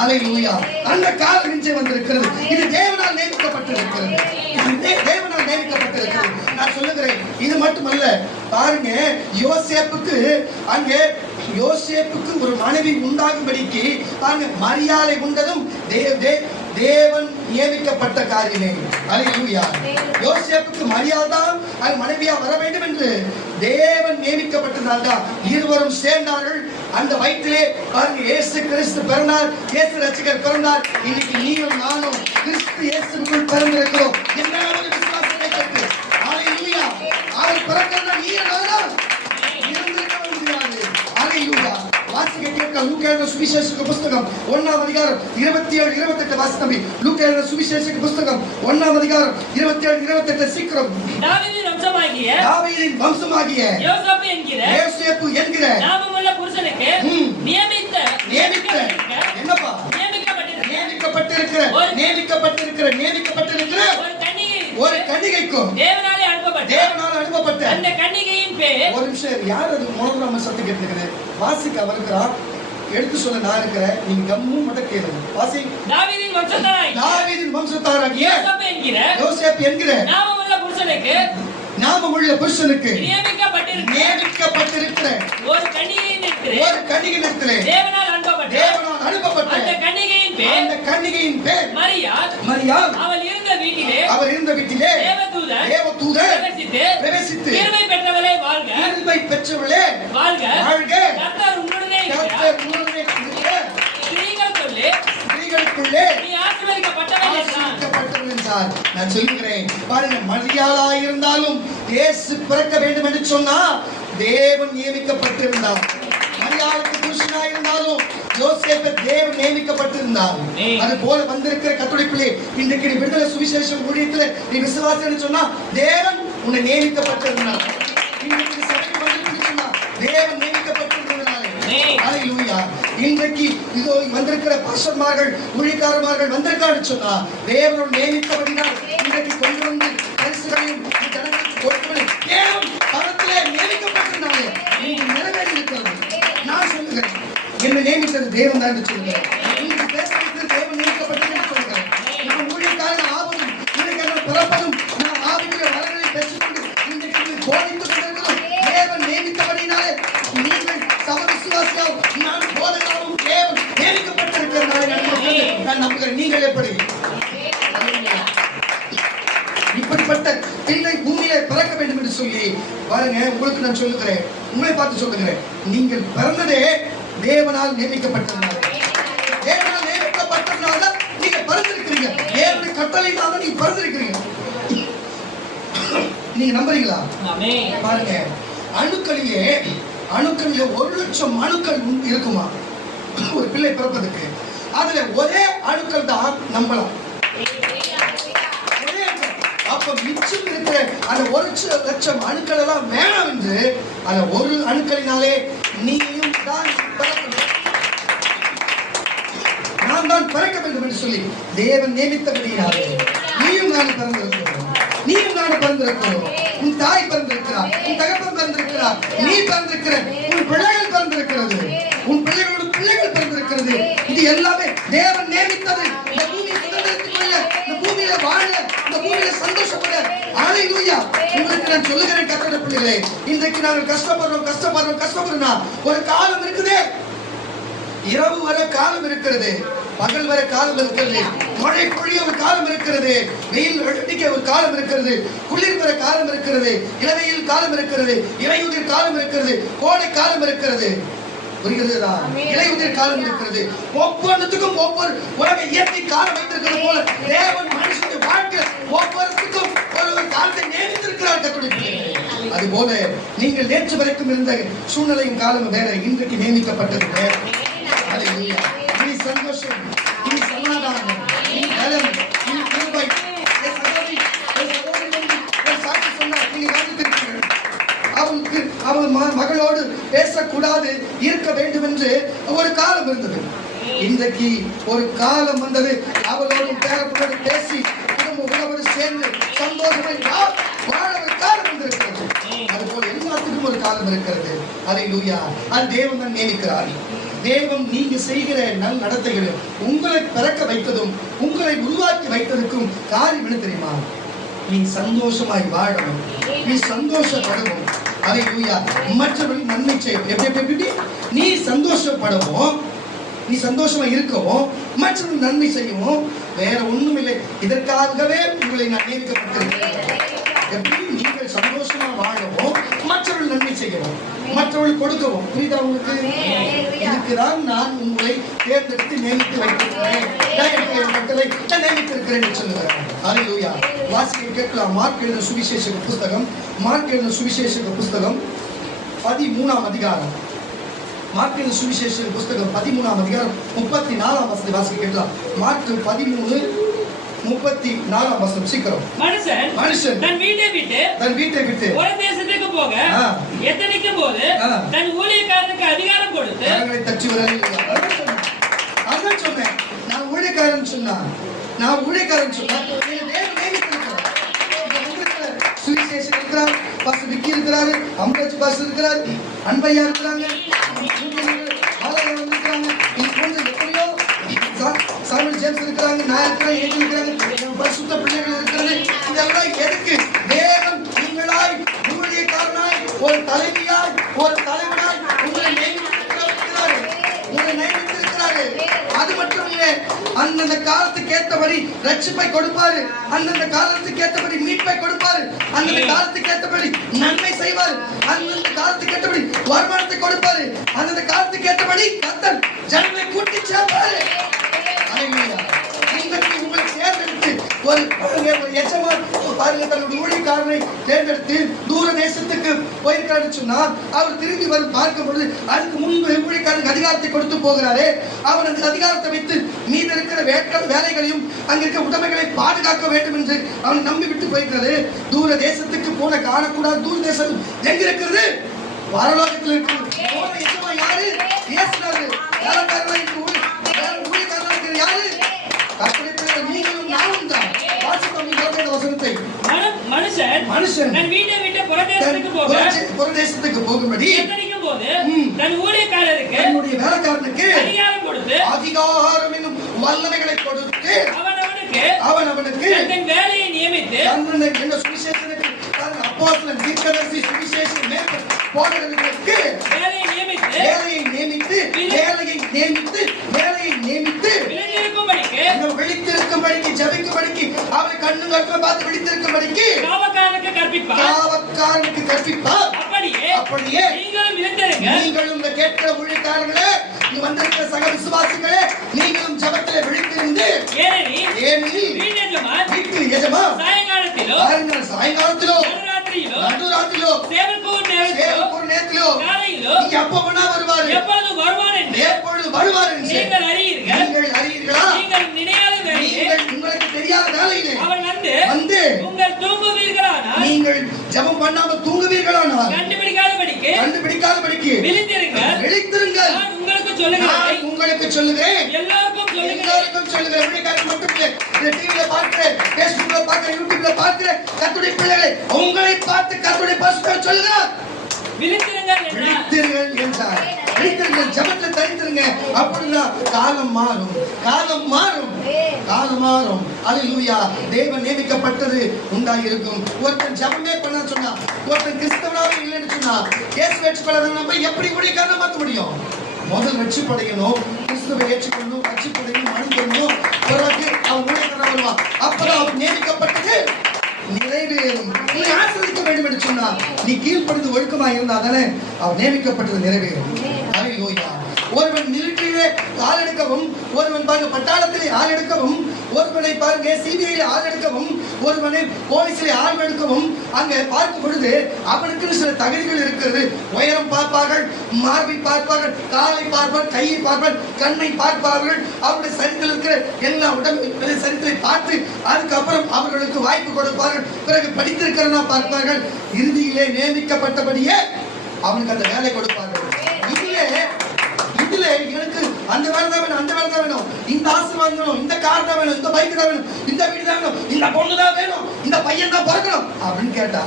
அல்லேலூயா. அந்த காலம் இன்றே வந்திருக்கிறது. இது தேவனால் நியமிக்கப்பட்டிருக்கிறது. தேவனால் நியமிக்கப்பட்டிருக்கிறது. நான் சொல்லுகிறேன், இது மட்டுமல்ல. பாருங்க, யோசேப்புக்கு ஒரு மனைவி உண்டாகும்படிக்கு பாருங்க, மரியாதை உண்டதும் தேவன் நியமிக்கப்பட்ட காரியமே. அல்லேலூயா. யோசேப்புக்கு மரியாதைதான் மனைவியா வர வேண்டும் என்று தேவன் நியமிக்கப்பட்டதால்தான் இருவரும் சேர்ந்தார்கள். அந்த வயிற்றிலே பாருங்க, இயேசு கிறிஸ்து பிறந்தார், இயேசு ரட்சகர் பிறந்தார். இன்னைக்கு நீயும் நானும் கிறிஸ்து இயேசுக்குள் பிறந்திருக்கிறோம். என்ன விசுவாசத்தை கட்டு. அல்லேலூயா. அவர் பிறக்கிறதா நீயும் நானும் இருந்திருக்க முடியாது. அல்லேலூயா. வாசிக்க கேட்க லூக்கா எழுதின சுவிசேஷ புத்தகம் 1ஆம் அதிகாரம் 27 28 வாசித்தபடி. லூக்கா எழுதின சுவிசேஷ புத்தகம் 1ஆம் அதிகாரம் 27 28 சீக்கிரம். தாவீதின் வம்சமாகிய யோசேப்பு என்கிற நாமமுள்ள புருஷனுக்கு நியமித்த என்னப்பா நியமிக்கப்பட்டிருக்கிற ஒரு கன்னிகைக்கும் தேவனாலே அனுப்பப்பட்ட அந்த கன்னிகையின் பேர். ஒரு நிமிஷம், யார் அது மோனோகிராம சத்தம் கேட்கிறது? வாசிக்க அவருக்கிறார், எடுத்து சொல்ல நான் இருக்கிறேன். நீங்க கம்மு மட்டும் கேளுங்க. வாசி. தாவீதின் வம்சத்தாராகிய யோசேப்பு என்கிற நாமமுள்ள புருஷனுக்கு நியமிக்கப்பட்டிருக்கிற ஒரு கன்னிகையினிடத்திலே தேவனால் அனுப்பப்பட்ட அந்த கன்னிகையின் பேர் மரியாள். அவர் இருந்த வீட்டிலே தேவதூதன் பிரவேசித்து கிருபை பெற்றவளே வாழ்க கர்த்தர் உன்னுடனே ஸ்திரீகளுக்குள்ளே நீ ஆசீர்வதிக்கப்பட்டவள் என்றார். நான் சொல்கிறேன், பாருங்க, மரியாளாய் இருந்தாலும் இயேசு பிறக்க வேண்டும் என்று சொன்னா தேவன் நியமிக்கப்பட்டிருந்தார். மரியாளுக்கு புருஷனாய் இருந்தாலும் யோசேப்பு தேவன் நியமிக்கப்பட்டிருந்தார். அது போல வந்திருக்கிற கர்த்தருடைய பிள்ளை, இன்றைக்கு நீ விடுதலை சுவிசேஷம் ஊழியத்தில் நீ விசுவாசம் சொன்னா தேவன் உன்னை நியமிக்கப்பட்டிருந்தார். இன்றைக்கு சபைக்கு வந்திருக்குன்னு சொன்னா தேவன் நியமிக்கப்பட்டிருந்ததுனாலே. அல்லேலூயா. இன்றைக்கு இதோ வந்திருக்கிற பாஸ்டர்மார்கள் ஊழியக்காரர்கள் வந்திருக்கான்னு சொன்னா தேவனோடு நியமித்தபடினால் இன்றைக்கு கொண்டு வந்து பரிசுகளையும் ஜனங்களுக்கு கொடுப்பது தேவன் பரத்திலே நியமிக்கப்பட்டிருந்தாலே இன்றைக்கு நிறைவேறி இருக்கிறது. நான் சொல்லுகிறேன், என்னை நியமித்தது தேவன் தான் என்று சொல்லுகிறேன். இன்றைக்கு பேச வைத்தது தேவன் நியமிக்கப்பட்டது என்று சொல்லுகிறேன். நான் ஊழியக்காரன் ஆவதும் ஊழியக்காரன் பிறப்பதும் நான் ஆவிக்குரிய வரங்களை பெற்றுக்கொண்டு இன்றைக்கு போதித்துக் கொண்டிருக்கிறோம் தேவன் நியமித்தபடினாலே. நீங்கள் சம விசுவாசியாவும் நான் போதகாவும் தேவன் நியமிக்கப்பட்டிருக்கிறதுனாலே நான் நம்புகிறேன். நீங்கள் எப்படி இப்படிப்பட்ட பிள்ளை பூமியிலே பிறக்க வேண்டும் என்று சொல்லி பாருங்க, உங்களுக்கு நான் சொல்லுகிறேன், உங்களை பார்த்து சொல்லுகிறேன், நீங்கள் பிறந்ததே தேவனால் நியமிக்கப்பட்டிருந்தால், தேவனால் நியமிக்கப்பட்டதுனால நீங்க பிறந்திருக்கிறீங்க. தேவனுடைய கட்டளையினால நீங்க பிறந்திருக்கிறீங்க. நீங்க நம்புறீங்களா? பாருங்க, அணுக்களிலே 1,00,000 அணுக்கள் இருக்குமா ஒரு பிள்ளை பிறப்பதற்கு? அதுல ஒரே அணுக்கள் தான் நம்பலாம். அப்ப மிச்சம் இருக்கிற அந்த 1,00,000 அணுக்கள் எல்லாம் வேணாம் என்று அந்த ஒரு அணுக்களினாலே நீயும் தான் நான் தான் பிறக்க வேண்டும் என்று சொல்லி தேவன் நியமித்தபடியினாலே நீயும் நான் பிறந்திருக்கிறோம். உன் தாய் பிறந்திருக்கிறார், உன் தகப்பன் பிறந்திருக்கிறார், நீ பிறந்திருக்கிற, உன் பிள்ளைகள் பிறந்திருக்கிறது, உன் பிள்ளைகளோட பிள்ளைகள் பிறந்திருக்கிறது. இது எல்லாமே தேவன் நியமித்தது. இந்த பூமியை சுதந்திரத்துக்குள்ள, இந்த பூமியில வாழ, இந்த பூமியில சந்தோஷப்பட. அல்லேலூயா. உங்களுக்கு நான் சொல்லுகிறேன் கர்த்தருடைய பிள்ளைகளே, இன்றைக்கு நாங்கள் கஷ்டப்படுறோம். ஒரு காலம் இருக்குதே, இரவு வர காலம் இருக்கிறது, பகல் வர காலம் இருக்கிறது, மழை பொழிய ஒரு காலம் இருக்கிறது, வெயில் அடிக்க ஒரு காலம் இருக்கிறது, குளிர் வர காலம் இருக்கிறது, இளவெயில் காலம் இருக்கிறது, இலையுதிர் காலம் இருக்கிறது, கோடை காலம் இருக்கிறது. புரிகிறதா? இலையுதிர் காலம் இருக்கிறது. ஒவ்வொன்றுத்துக்கும் ஒவ்வொரு உலக இயற்கை காலம் வைத்திருக்கிறது போல தேவன் மனுஷனுடைய வாழ்க்கை ஒவ்வொருத்துக்கும் ஒரு காலத்தை நியமித்திருக்கிறார். அதுபோல நீங்கள் நேற்று வரைக்கும் இருந்த சூழ்நிலையும் காலம் வேற, இன்றைக்கு நியமிக்கப்பட்டது வேற. நீ சந்தோஷம், நீ சமாதானம், நீ பலம், நீ கிருபை. சாட்சி சொன்னார், நீங்க கவனித்திருக்கிறீர்கள். அவளுக்கு அவள் மகளோடு பேசக்கூடாது, இருக்க வேண்டும் என்று ஒரு காலம் இருந்தது. இன்றைக்கு ஒரு காலம் வந்தது, அவளோடு பேரப்போடு பேசி குடும்ப உறவோடு சேர்ந்து சந்தோஷமாய் வாழ ஒரு காலம் வந்திருக்கிறது. அதுபோல எல்லாத்துக்கும் ஒரு காலம் இருக்கிறது. அல்லேலூயா. அது தேவன் தான் நியமிக்கிறார். தேவன் நீங்க செய்கிற நல் நடத்தைகளும் உங்களை பிறக்க வைத்ததும் உங்களை உருவாக்கி வைத்ததுக்கும் காரியம் என்ன தெரியுமா? நீ சந்தோஷமாய் வாழணும், நீ சந்தோஷப்படவும். அல்லேலூயா. மற்றவர்கள் நன்மை செய்யணும். எப்படி நீ சந்தோஷப்படவும், நீ சந்தோஷமா இருக்கவும், மற்றவர்கள் நன்மை செய்யவும். வேற ஒண்ணும் இல்லை. இதற்காகவே உங்களை நான் நியமிக்கப்பட்டிருக்கிறேன். எப்படி நீங்கள் சந்தோஷமா வாழவும், மற்றவர்கள் நன்மை செய்யவும், மற்றவர்கள் கொடுக்கவும். புரியுதா உங்களுக்கு? இதுக்குதான் நான் உங்களை தேர்ந்தெடுத்து நியமித்து வைத்திருக்கிறேன், மக்களை நியமித்திருக்கிறேன் சொல்லுகிறேன். அல்லேலூயா. வாசிக்க கேட்கலாம். மார்க் எழுதின சுவிசேஷ புஸ்தகம், மார்க் எழுதின சுவிசேஷ புஸ்தகம் 13ஆம் அதிகாரம். மார்க் எழுதின சுவிசேஷ புஸ்தகம் 13ஆம் அதிகாரம் 34ஆம் வசனத்தை வாசிக்க கேட்கலாம். மார்க் 13:34 வசனம். சீக்கிரம். மனுஷன் தன் வீட்டை விட்டு ஒரு தேசத்துக்கு போக எத்தனைக்கும் போது தன் ஊழியக்காரனுக்கு அதிகாரம் கொடுத்து தச்சு அதான் சொன்னேன். நான் ஊழியக்காரன் சொன்னா சுவிசேஷன் இருக்கிறார், பஸ் விக்கி இருக்கிறாரு, அம்பேஜ் பஸ் இருக்கிறாரு, அன்பையா இருக்கிறாங்க, எத்தனையோ சாமுவேல் ஜேம்ஸ் இருக்கிறாங்க, நான் இருக்கிறேன், ஏஜி இருக்கிறாங்க, பரிசுத்த பிள்ளைகள் இருக்கிறது. இதெல்லாம் எதுக்கு? தேவன் நீங்களாய் ஊழியக்காரனாய் ஒரு தலைவியாய் ஒரு தலைவனாய் உங்களை நியமித்திருக்கிறாரு. அது மட்டும் இல்லை, அந்தந்த காலத்துக்கு ஏற்றபடி ரட்சிப்பை கொடுப்பாரு, அந்தந்த காலத்துக்கு ஏற்றபடி மீட்பை கொடுப்பாரு, அந்தந்த காலத்துக்கு ஏற்றபடி நன்மை செய்வார், அந்தந்த காலத்துக்கு ஏற்றபடி வருமானத்தை கொடுப்பாரு, அந்தந்த காலத்துக்கு ஏற்றபடி கர்த்தர் ஜனங்களை கூட்டி சேர்ப்பாரு. உங்களை தேர்ந்தெடுத்து ஒரு எஜமான் பாருங்க, தன்னுடைய ஊழியக்காரனை தேர்ந்தெடுத்து தூர தேசத்துக்கு போயிருக்காரு சொன்னா, அவர் திரும்பி வந்து பார்க்கும் பொழுது அதுக்கு முன்பு ஊழியக்காரனுக்கு அதிகாரத்தை கொடுத்து போகிறாரு. அவர் அந்த அதிகாரத்தை வைத்து மீது இருக்கிற வேலைகளையும் அங்க இருக்க உடைமைகளை பாதுகாக்க வேண்டும் என்று அவன் நம்பி விட்டு போயிருக்கிறாரு. தூர தேசத்துக்கு போன காணக்கூடாது. தூர தேசம் எங்க இருக்கிறது? பரலோகத்தில் இருக்கிறது. எஜமான் யாரு? இயேசுநாதர். ஊழியக்காரன் யாரு? நீங்களும் நானும் தான். மனுஷன் தன் வீட்டை விட்டு புறதேசத்துக்கு போகும்படி தன் ஊழியக்காரருக்கு தன்னுடைய வேலைக்காரனுக்கு அதிகாரம் கொடுத்து அதிகாரம் என்னும் வல்லமைகளை கொடுத்து அவனுக்கு தன் வேலையை நியமித்து என்ன சுவிசேஷனுக்கு அப்போஸ்தலன் தீர்க்கதரிசி சுவிசேஷம் போனவர்களுக்கு வேலையை நியமித்து விழித்திருக்கும்படிக்கு ஜெபிக்கும்படிக்கு அவனை கண்ணு கற்க பார்த்து விழித்திருக்கும்படிக்கு காவக்காரனுக்கு கற்பிப்பார். அப்படியே நீங்களும் இந்த கேட்கிற ஊழியக்காரர்களே, வந்திருக்கிற சக விசுவாசிகளே, நீங்களும் ஜெபத்திலே விழித்திருந்து வீட்டு எஜமான் சாயங்காலத்திலோ நடுராத்திரியிலோ சேவல் நேரத்திலோ எப்ப வேணா வருவார், எப்பொழுது வருவார் என்று நீங்கள் அறியீர்களா? நீங்கள் உங்களுக்கு தெரியாத வேலையிலே வந்து நீங்கள் ஜெபம் பண்ணாம தூங்குவீர்களானால் கண்டுபிடிக்காதபடிக்கு விழித்திருங்கள். நான் உங்களுக்கு சொல்லுகிறேன், எல்லாருக்கும் சொல்லுகிறேன். ஊழியக்காரர்கள் மட்டும் இல்லை, இந்த டிவில பார்க்கிற, பேஸ்புக்ல பார்க்கிற, யூடியூப்ல பார்க்கிற கர்த்தருடைய பிள்ளைகளை உங்களை பார்த்து கர்த்தருடைய பரிசுத்தர் சொல்லுகிறார். விழித்திருங்கள் என்றார். விழித்திருங்கள், ஜெபத்தை தரித்திருங்க. அப்படிதான் காலம் மாறும். அல்லேலூயா. தேவன் நியமிக்கப்பட்டது உண்டாயிருக்கும். ஒருத்தன் ஜெபமே பண்ண சொன்னா, ஒருத்தன் கிறிஸ்தவனாவே இல்லைன்னு சொன்னா, இயேசு ரட்சிப்படையணும். நம்ம எப்படி ஊழியக்காரனை மாற்ற முடியும்? முதல் ரட்சிப்படையணும், கிறிஸ்துவை ஏற்றுக்கொள்ளணும், ரட்சிப்படையணும், மனிதனும் பிறகு அவன் ஊழியக்காரன் வருவான். அப்பதான் அவன் நியமிக்கப்பட்டது நிறைவேறும். நீ ஆசீர்வதிக்க வேண்டும் என்று சொன்னா, நீ கீழ்ப்படிந்து ஒழுக்கமாக இருந்தா தானே அவன் நியமிக்கப்பட்டது நிறைவேறும். ஹalleluya. ஒருவன் மிலிட்டரியிலே ஆள் எடுக்கவும், ஒருவன் பாருங்க பட்டாளத்திலே ஆள் எடுக்கவும், ஒருவனை பாருங்க சிபிஐல ஆள் எடுக்கவும், ஒருவனை போலீஸிலே ஆள் எடுக்கவும் அங்கே பார்க்கும் பொழுது அவனுக்கு சில தகுதிகள் இருக்கிறது. உயரம் பார்ப்பார்கள், மார்பை பார்ப்பார்கள், காலை பார்ப்பார்கள், கையை பார்ப்பார்கள், கண்ணை பார்ப்பார்கள், அவருடைய சரித்திரம் இருக்கிற எல்லா உடம்பு சரித்திரை பார்த்து அதுக்கப்புறம் அவர்களுக்கு வாய்ப்பு கொடுப்பார்கள். பிறகு படித்திருக்கிறதா பார்ப்பார்கள். இறுதியிலே நியமிக்கப்பட்டபடியே அவனுக்கு அந்த வேலை கொடுப்பார்கள். இதுல எனக்கு அந்த வேலை தான் வேணும், அந்த வேலை தான் வேணும், இந்த ஆசீர்வாதம் வேணும், இந்த கார் தான் வேணும், இந்த பைக் தான் வேணும், இந்த வீடு தான் வேணும், இந்த பொண்ணு தான் வேணும், இந்த பையன் தான் பிறக்கணும் அப்படின்னு கேட்டா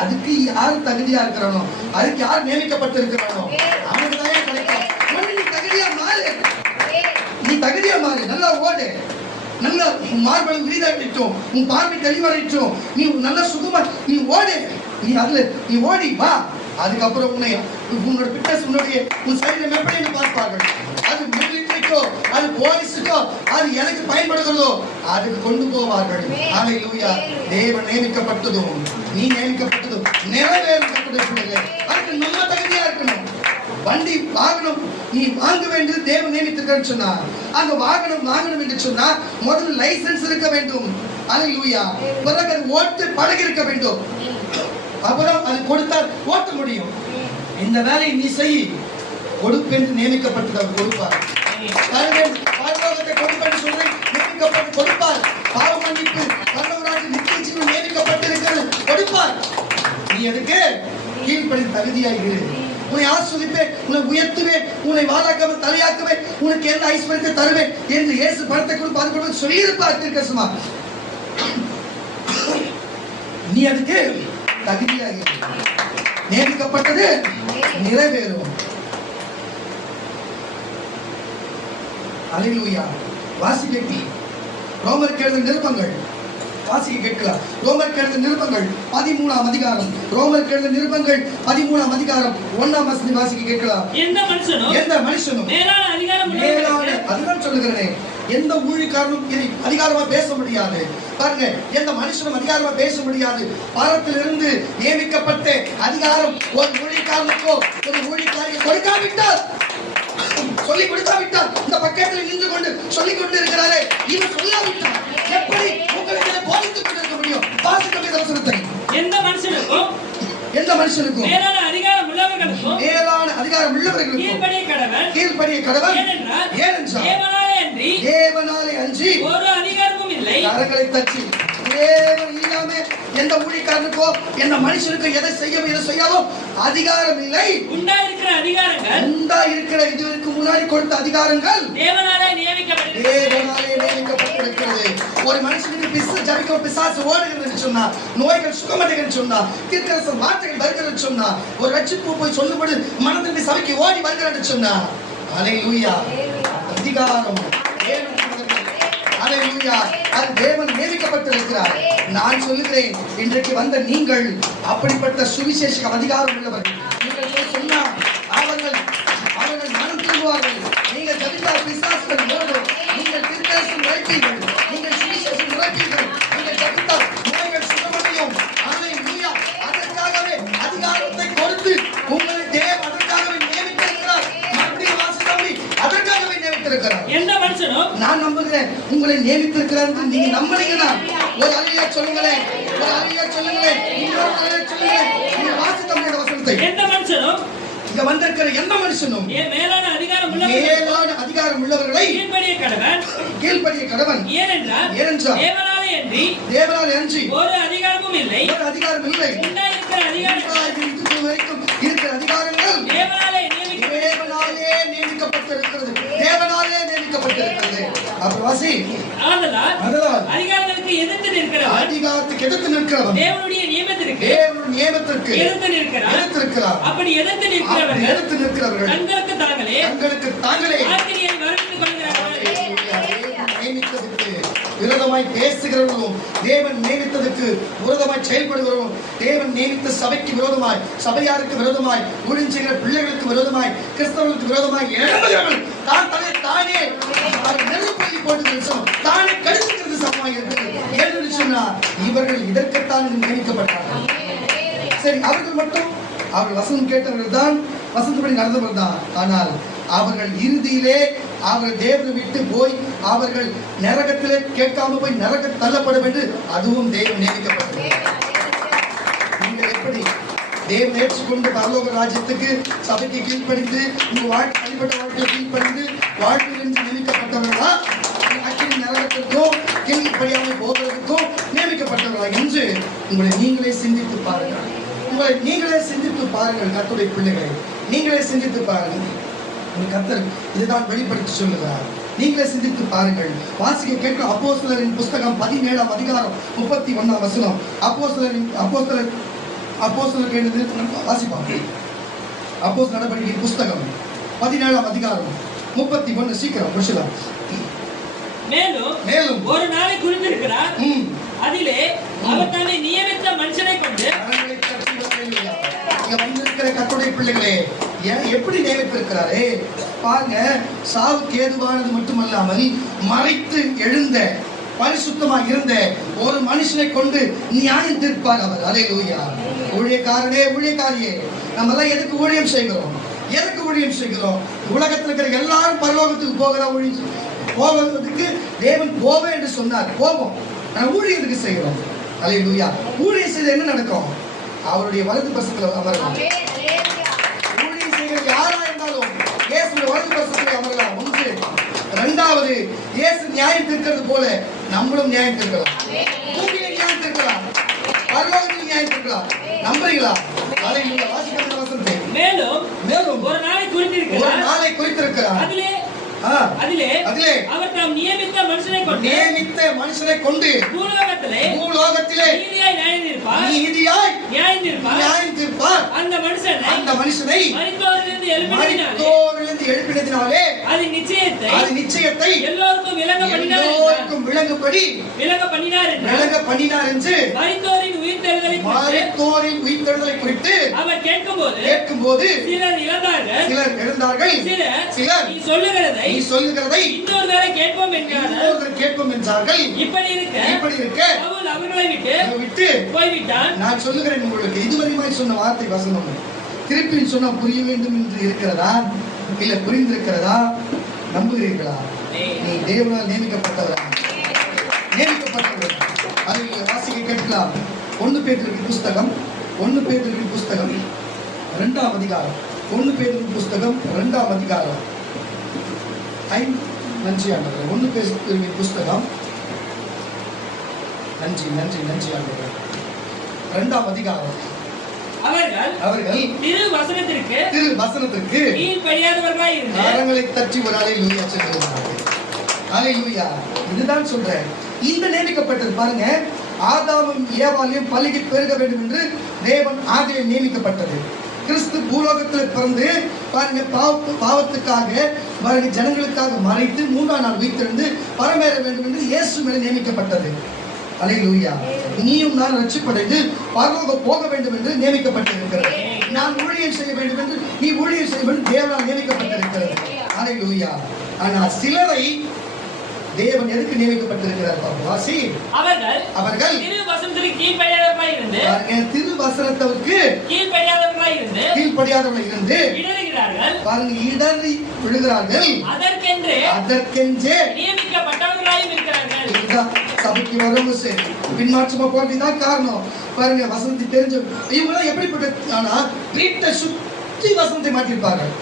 அதுக்கு யார் தகுதியா இருக்கிறானோ, அதுக்கு யார் நியமிக்கப்பட்டு இருக்கிறானோ அவனுக்கு தான் கிடைக்கும். நீ தகுதியா மாறு, நீ தகுதியா மாறு, நல்லா ஓடு, நல்ல மார்பல் விரிதாயிட்டும், உன் பார்வை தெளிவாயிட்டும், நீ நல்ல சுகமா நீ ஓடு, நீ அதுல நீ ஓடி வா. அதுக்கப்புறம் உன்னோட பிட்னஸ், உன் சரீரம் எப்படி பார்ப்பார்கள். அது மிலிட்டரிக்கோ, அது போலீஸுக்கோ, அது எனக்கு பயன்படுகிறதோ அதுக்கு கொண்டு போவார்கள். ஹalleluya. தேவன் நியமிக்கப்பட்டதும் நீ நியமிக்கப்பட்டதும் நிறைவேறப்பட்டது. அதுக்கு நம்ம தகுதியா இருக்கணும். வண்டி வாகனம் நீ வாங்க வேண்டியது தேவன் நியமித்திருக்கான்னு சொன்னா, அந்த வாகனம் வாங்கணும் என்று சொன்னா முதல்ல லைசன்ஸ் இருக்க வேண்டும். ஹalleluya. பிறகு அது ஓட்டு பழகி இருக்க வேண்டும். அப்புறம் அது கொடுத்தால் ஓட்ட முடியும். இந்த வேலையை நீ செய், கொடுப்பென்று நியமிக்கப்பட்டது அவர் கொடுப்பார். பரலோகத்தை கொடுப்பென்று சொல்லி நியமிக்கப்பட்டு கொடுப்பார். பாவ மன்னிப்பு, பரலோகராஜ்ய நித்திய ஜீவன் நியமிக்கப்பட்டிருக்கிறது கொடுப்பார். நீ அதுக்கு கீழ்ப்படி தகுதியாயிரு. உன்னை ஆஸ்வதிப்பேன், உன்னை உயர்த்துவேன், உன்னை வாழாக்காமல் தலையாக்குவேன், உனக்கு எந்த ஐஸ்வர்யத்தை தருவேன் என்று இயேசு பணத்தை கொடுத்து அது கொடுத்து சொல்லியிருப்பார். தீர்க்கதரிசனமா நீ அதுக்கு தகுதியாக நியமிக்கப்பட்டது நிறைவேறும். ஹalleluya. வாசிக்க ரோமருக்கு எழுதின நிருபங்கள் வாசிக்க கேட்கலாம். ரோமருக்கு எழுதின நிருபங்கள் 13ஆம் அதிகாரம், ரோமருக்கு எழுதின நிருபங்கள் 13ஆம் அதிகாரம் 1ஆம் வசனம் வாசிக்க கேட்கலாம். எந்த மனுஷனும் மேலான அதிகாரம் அதுதான் சொல்லுகிறேன். எந்த ஊழியக்காரனும் இதை அதிகாரமா பேச முடியாது. பாருங்க, எந்த மனுஷனும் அதிகாரமா பேச முடியாது. பாரத்திலிருந்து நியமிக்கப்பட்ட அதிகாரம் ஒரு ஊழியக்காரனுக்கோ ஒரு ஊழியக்காரியை கொடுக்காவிட்டால், சொல்லி கொடுக்காவிட்டால், இந்த பக்கத்தில் நின்று கொண்டு சொல்லிக் கொண்டு இருக்கிறாரே இவர் சொல்லாவிட்டால் எப்படி உங்களுக்கு போதித்துக் கொண்டிருக்க முடியும்? வாசிக்க வசனத்தை. எந்த மனுஷனுக்கும் மேலான அதிகாரம் உள்ளவர்களுக்கும் கீழ்ப்படிய கடவன். ஏனென்றால் தேவனாலே அன்றி ஒரு அதிகாரமும் இல்லை. கரங்களை தட்டி தேவன் இல்லாம எந்த ஊழியக்காரனுக்கோ எந்த மனுஷனுக்கோ எதை செய்யவோ எதை செய்யவோ அதிகாரம் இல்லை. உண்டாயிருக்கிற இதுக்கு முன்னாடி கொடுத்த அதிகாரங்கள் தேவனாலே நியமிக்கப்பட்டிருக்கிறது. ஒரு மனுஷனுக்கு பிசாசு ஓடுகிறது சொன்னா, நோய்கள் சுகமடைகிறது சொன்னா, தீர்க்கதரிசன வார்த்தைகள் வருகிறது சொன்னா, ஒரு ரட்சிப்பு போய் சொல்லும்போது மனதிற்கு சபைக்கு ஓடி வருகிறது சொன்னா, ஹalleluya. அதிகாரம் ஹalleluya. அது தேவன் நியமிக்கப்பட்டிருக்கிறார். நான் சொல்லுகிறேன், இன்றைக்கு வந்த நீங்கள் அப்படிப்பட்ட சுவிசேஷ அதிகாரம் உள்ளவர்கள். நீங்கள் சொன்னா அவர்கள் மனம் திரும்புவார்கள். நீங்கள் ஜெபித்தால் பிசாசுகள் ஓடும். நீங்கள் தீர்க்கதரிசனம் உரைப்பீர்கள், நீங்கள் சுவிசேஷம் உரைப்பீர்கள், நீங்கள் ஜெபித்தால் நோய்கள் சுகமடையும். ஹalleluya. அதற்காகவே அதிகாரத்தை கொடுத்து உங்களை தேவன் அதற்காகவே நியமித்திருக்கிறார். மறுபடியும் வாசித்தபடி அதற்காகவே நியமித்திருக்கிறார். எந்த மனுஷனும் நான் நம்புகிறேன் உங்களை நியமித்திருக்கிறார் என்று நீங்க நம்புறீங்கன்னா ஒரு அல்லேலூயா சொல்லுங்களேன், ஒரு அல்லேலூயா சொல்லுங்களேன், இன்னொரு அல்லேலூயா சொல்லுங்களேன். நீங்க வாசித்தபடி வசனத்தை. எந்த மனுஷனும் இங்க வந்திருக்கிற எந்த மனுஷனும் மேலான அதிகாரம் உள்ளவர்களை கீழ்ப்படிய கடவன். ஏனென்றால் தேவனாலே அன்றி ஒரு அதிகாரமும் இல்லை. இருக்கிற அதிகாரங்கள் தேவனாலே நியமிக்கப்பட்டிருக்கிறது. தேவனாலே நியமிக்கப்பட்டிருக்கிறது. அப்புறம் வாசி. ஆதலால் அதிகாரங்களுக்கு எதிர்த்து நிற்கிறவன் தேவனுடைய நியமத்திற்கு எதிர்த்து நிற்கிறார். அப்படி எதிர்த்து நிற்கிறவர்கள் தங்களுக்கு தாங்களே ஆக்கினியை வருவித்துக் கொள்கிறார்கள். நியமித்ததற்கு விரோதமாய் பேசுகிறவர்களும், தேவன் நியமித்ததற்கு விரோதமாய் செயல்படுகிறவர்களும், தேவன் நியமித்த சபைக்கு விரோதமாய், சபையாருக்கு விரோதமாய், ஊழியர் பிள்ளைகளுக்கு விரோதமாய், கிறிஸ்தவர்களுக்கு விரோதமாய் எழும்புகிறவர்கள் தானே நெருப்பள்ளி போட்டு தானே கடுத்துக்கிறது சமமாக இருக்கிறது என்று சொன்னார். இவர்கள் இதற்குத்தான் நியமிக்கப்பட்டார்கள். சரி, அவர்கள் மட்டும் அவர்கள் வசனம் கேட்டவர்கள் தான் வசனத்தின்படி நடந்தவர் தான். ஆனால் அவர்கள் இறுதியிலே அவர்கள் தேவனை விட்டு போய் அவர்கள் நரகத்திலே கேட்காம போய் நரக தள்ளப்பட வேண்டும். அதுவும் தேவன் நியமிக்கப்பட்டது. நீங்கள் எப்படி தேவன் ஏற்றுக்கொண்டு பரலோக ராஜ்யத்துக்கு சபைக்கு கீழ்ப்படிந்து உங்க வாழ்க்கை தனிப்பட்ட வாழ்க்கையை கீழ்ப்படிந்து வாழ்க்கையிலிருந்து நியமிக்கப்பட்டவர்களா, அக்கினி நரகத்திற்கும் கீழ்ப்படியாமல் போவதற்கும் நியமிக்கப்பட்டவர்களா என்று உங்களை நீங்களே சிந்தித்து பாருங்கள். உங்களை நீங்களே சிந்தித்து பாருங்கள். கர்த்தருடைய பிள்ளைகளை நீங்களே சிந்தித்து பாருங்கள். கர்த்தர் இதுதான் வெளிப்படுத்தி சொல்லுகிறார். நீங்களே சிந்தித்து பாருங்கள். வாசிக்க கேட்க அப்போஸ்தலரின் புஸ்தகம் 17ஆம் அதிகாரம் 31ஆம் வசனம். அப்போஸ்தலர் எழுது வாசிப்பாங்க. அப்போஸ்தலர் நடவடிக்கை புஸ்தகம் 17ஆம் அதிகாரம் 31. சீக்கிரம் முடிச்சலாம். மேலும் ஒரு நாளை குறித்திருக்கிறார். அதிலே அவர் தன்னை நியமித்த மனுஷனை கொண்டு வந்திருக்கிற கர்த்தருடைய பிள்ளைகளே எப்படி நியமித்திருக்கிறாரே பாருங்க. சாவுக்கு ஏதுவானது மட்டுமல்லாமல் மறைத்து எழுந்த பரிசுத்தமாக இருந்த ஒரு மனுஷனை கொண்டு நியாயம் தீர்ப்பார் அவர். அல்லேலூயா. ஊழியக்காரனே, ஊழியக்காரியே, நம்ம எல்லாம் எதுக்கு ஊழியம் செய்கிறோம்? எதுக்கு ஊழியம் செய்கிறோம்? உலகத்தில் இருக்கிற எல்லாரும் பரலோகத்துக்கு போகிற ஊழியம் போவதற்கு தேவன் போவே என்று சொன்னார். போவோம். ஆனால் ஊழியத்துக்கு செய்கிறோம். அல்லேலூயா. ஊழியம் செய்த என்ன நடக்கும்? அவருடைய வலது பரிசுத்தத்தில் அமரலாம். ஊழியம் செய்கிற யாரா இருந்தாலும் இயேசுடைய வலது பரிசுத்தத்தில் அமரலாம். ஒன்று. இரண்டாவது, இயேசு நியாயம் தீர்க்கிறது போல நம்மளும் நியாயம் தீர்க்கலாம். பூமியில நியாயம் தீர்க்கலாம், பரலோகத்தில் நியாயம் தீர்க்கலாம். நம்புறீங்களா? அல்லேலூயா. வாசிக்கிற வசனத்தை மேலும் ஒரு நாளை குறித்திருக்கிறார். அதிலே அவர் தாம் நியமித்த மனுஷனை கொண்டு பூலோகத்திலே நீதியாய் நியாயம் தீர்ப்பார். அந்த மனுஷனை மரித்தோரிலிருந்து எழுப்பினதினாலே அது நிச்சயத்தை எல்லோருக்கும் விளங்க பண்ணினார் என்று மரித்தோரின் உயிர்த்தெழுதலை குறித்து அவர் கேட்கும்போது சிலர் இறந்தார்கள். சிலர் நீ சொல்லுகிறதை இன்னொரு தடவை கேட்போம் என்றார்கள். இப்படி இருக்க பவுல் அவர்களை விட்டு போய்விட்டான். நான் சொல்லுகிறேன் உங்களுக்கு, இதுவரையும் சொன்ன வார்த்தை வசனம் திருப்பி சொன்னா புரிய வேண்டும் என்று இருக்கிறதா? இல்ல புரிந்திருக்கிறதா? நம்புகிறீர்களா? நீ தேவனால் நியமிக்கப்பட்டவரா? அதை வாசிக்க கேட்கலாம். 1 பேதுருவின் புஸ்தகம் 2ஆம் அதிகாரம் 1 பேதுருவின் புஸ்தகம் 2ஆம் அதிகாரம் 5 ஆண்டவரே. 1 பேதுருவின் புஸ்தகம் நன்றி ஆண்டவரே 2ஆம் அதிகாரம். அவர்கள் திரு வசனத்திற்கு கீழ்ப்படியாதவர்களாய் இருந்து கரங்களை தட்டி ஒரு அல்லேலூயா சொல்லுகிறார்கள். அல்லேலூயா. இதுதான் சொல்றேன். இந்த நியமிக்கப்பட்டது பாருங்க. ஆதாமும் ஏவாளையும் பலுகி பெருக வேண்டும் என்று தேவன் ஆதியில் நியமிக்கப்பட்டது. கிறிஸ்து பூலோகத்தில் பிறந்து பாருங்க பாவத்துக்காக பாருங்க ஜனங்களுக்காக மறைத்து 3ஆம் நாள் உயிர்த்தெழுந்து பரமேற வேண்டும் என்று இயேசு மேல் நியமிக்கப்பட்டது. அல்லேலூயா. நீயும் நான் ரட்சிப்படைந்து பரலோகம் போக வேண்டும் என்று நியமிக்கப்பட்டிருக்கிறது. நான் ஊழியம் செய்ய வேண்டும் என்று நீ ஊழியம் செய்ய வேண்டும் தேவனால் நியமிக்கப்பட்டிருக்கிறது. அல்லேலூயா. ஆனால் சிலரை தேவன் எதுக்கு நியமிக்கப்பட்டிருக்கிறார்? வாசி. அவர்கள் திருவசனத்திற்கு கீழ்ப்படியாதவர்களாய் இருந்து இடறுகிறார்கள். பாருங்க, இடறி விழுகிறார்கள். அதற்கென்றே நியமிக்கப்பட்டவர்களாய் இருக்கிறார்கள். இதுதான் சபைக்கு வரவும் சரி பின்மாற்றமா போறதுதான் காரணம். பாருங்க, வசனத்தை தெரிஞ்சு இவங்க எப்படிப்பட்ட வீட்டை சுத்தி வசனத்தை மாட்டிருப்பார்கள்.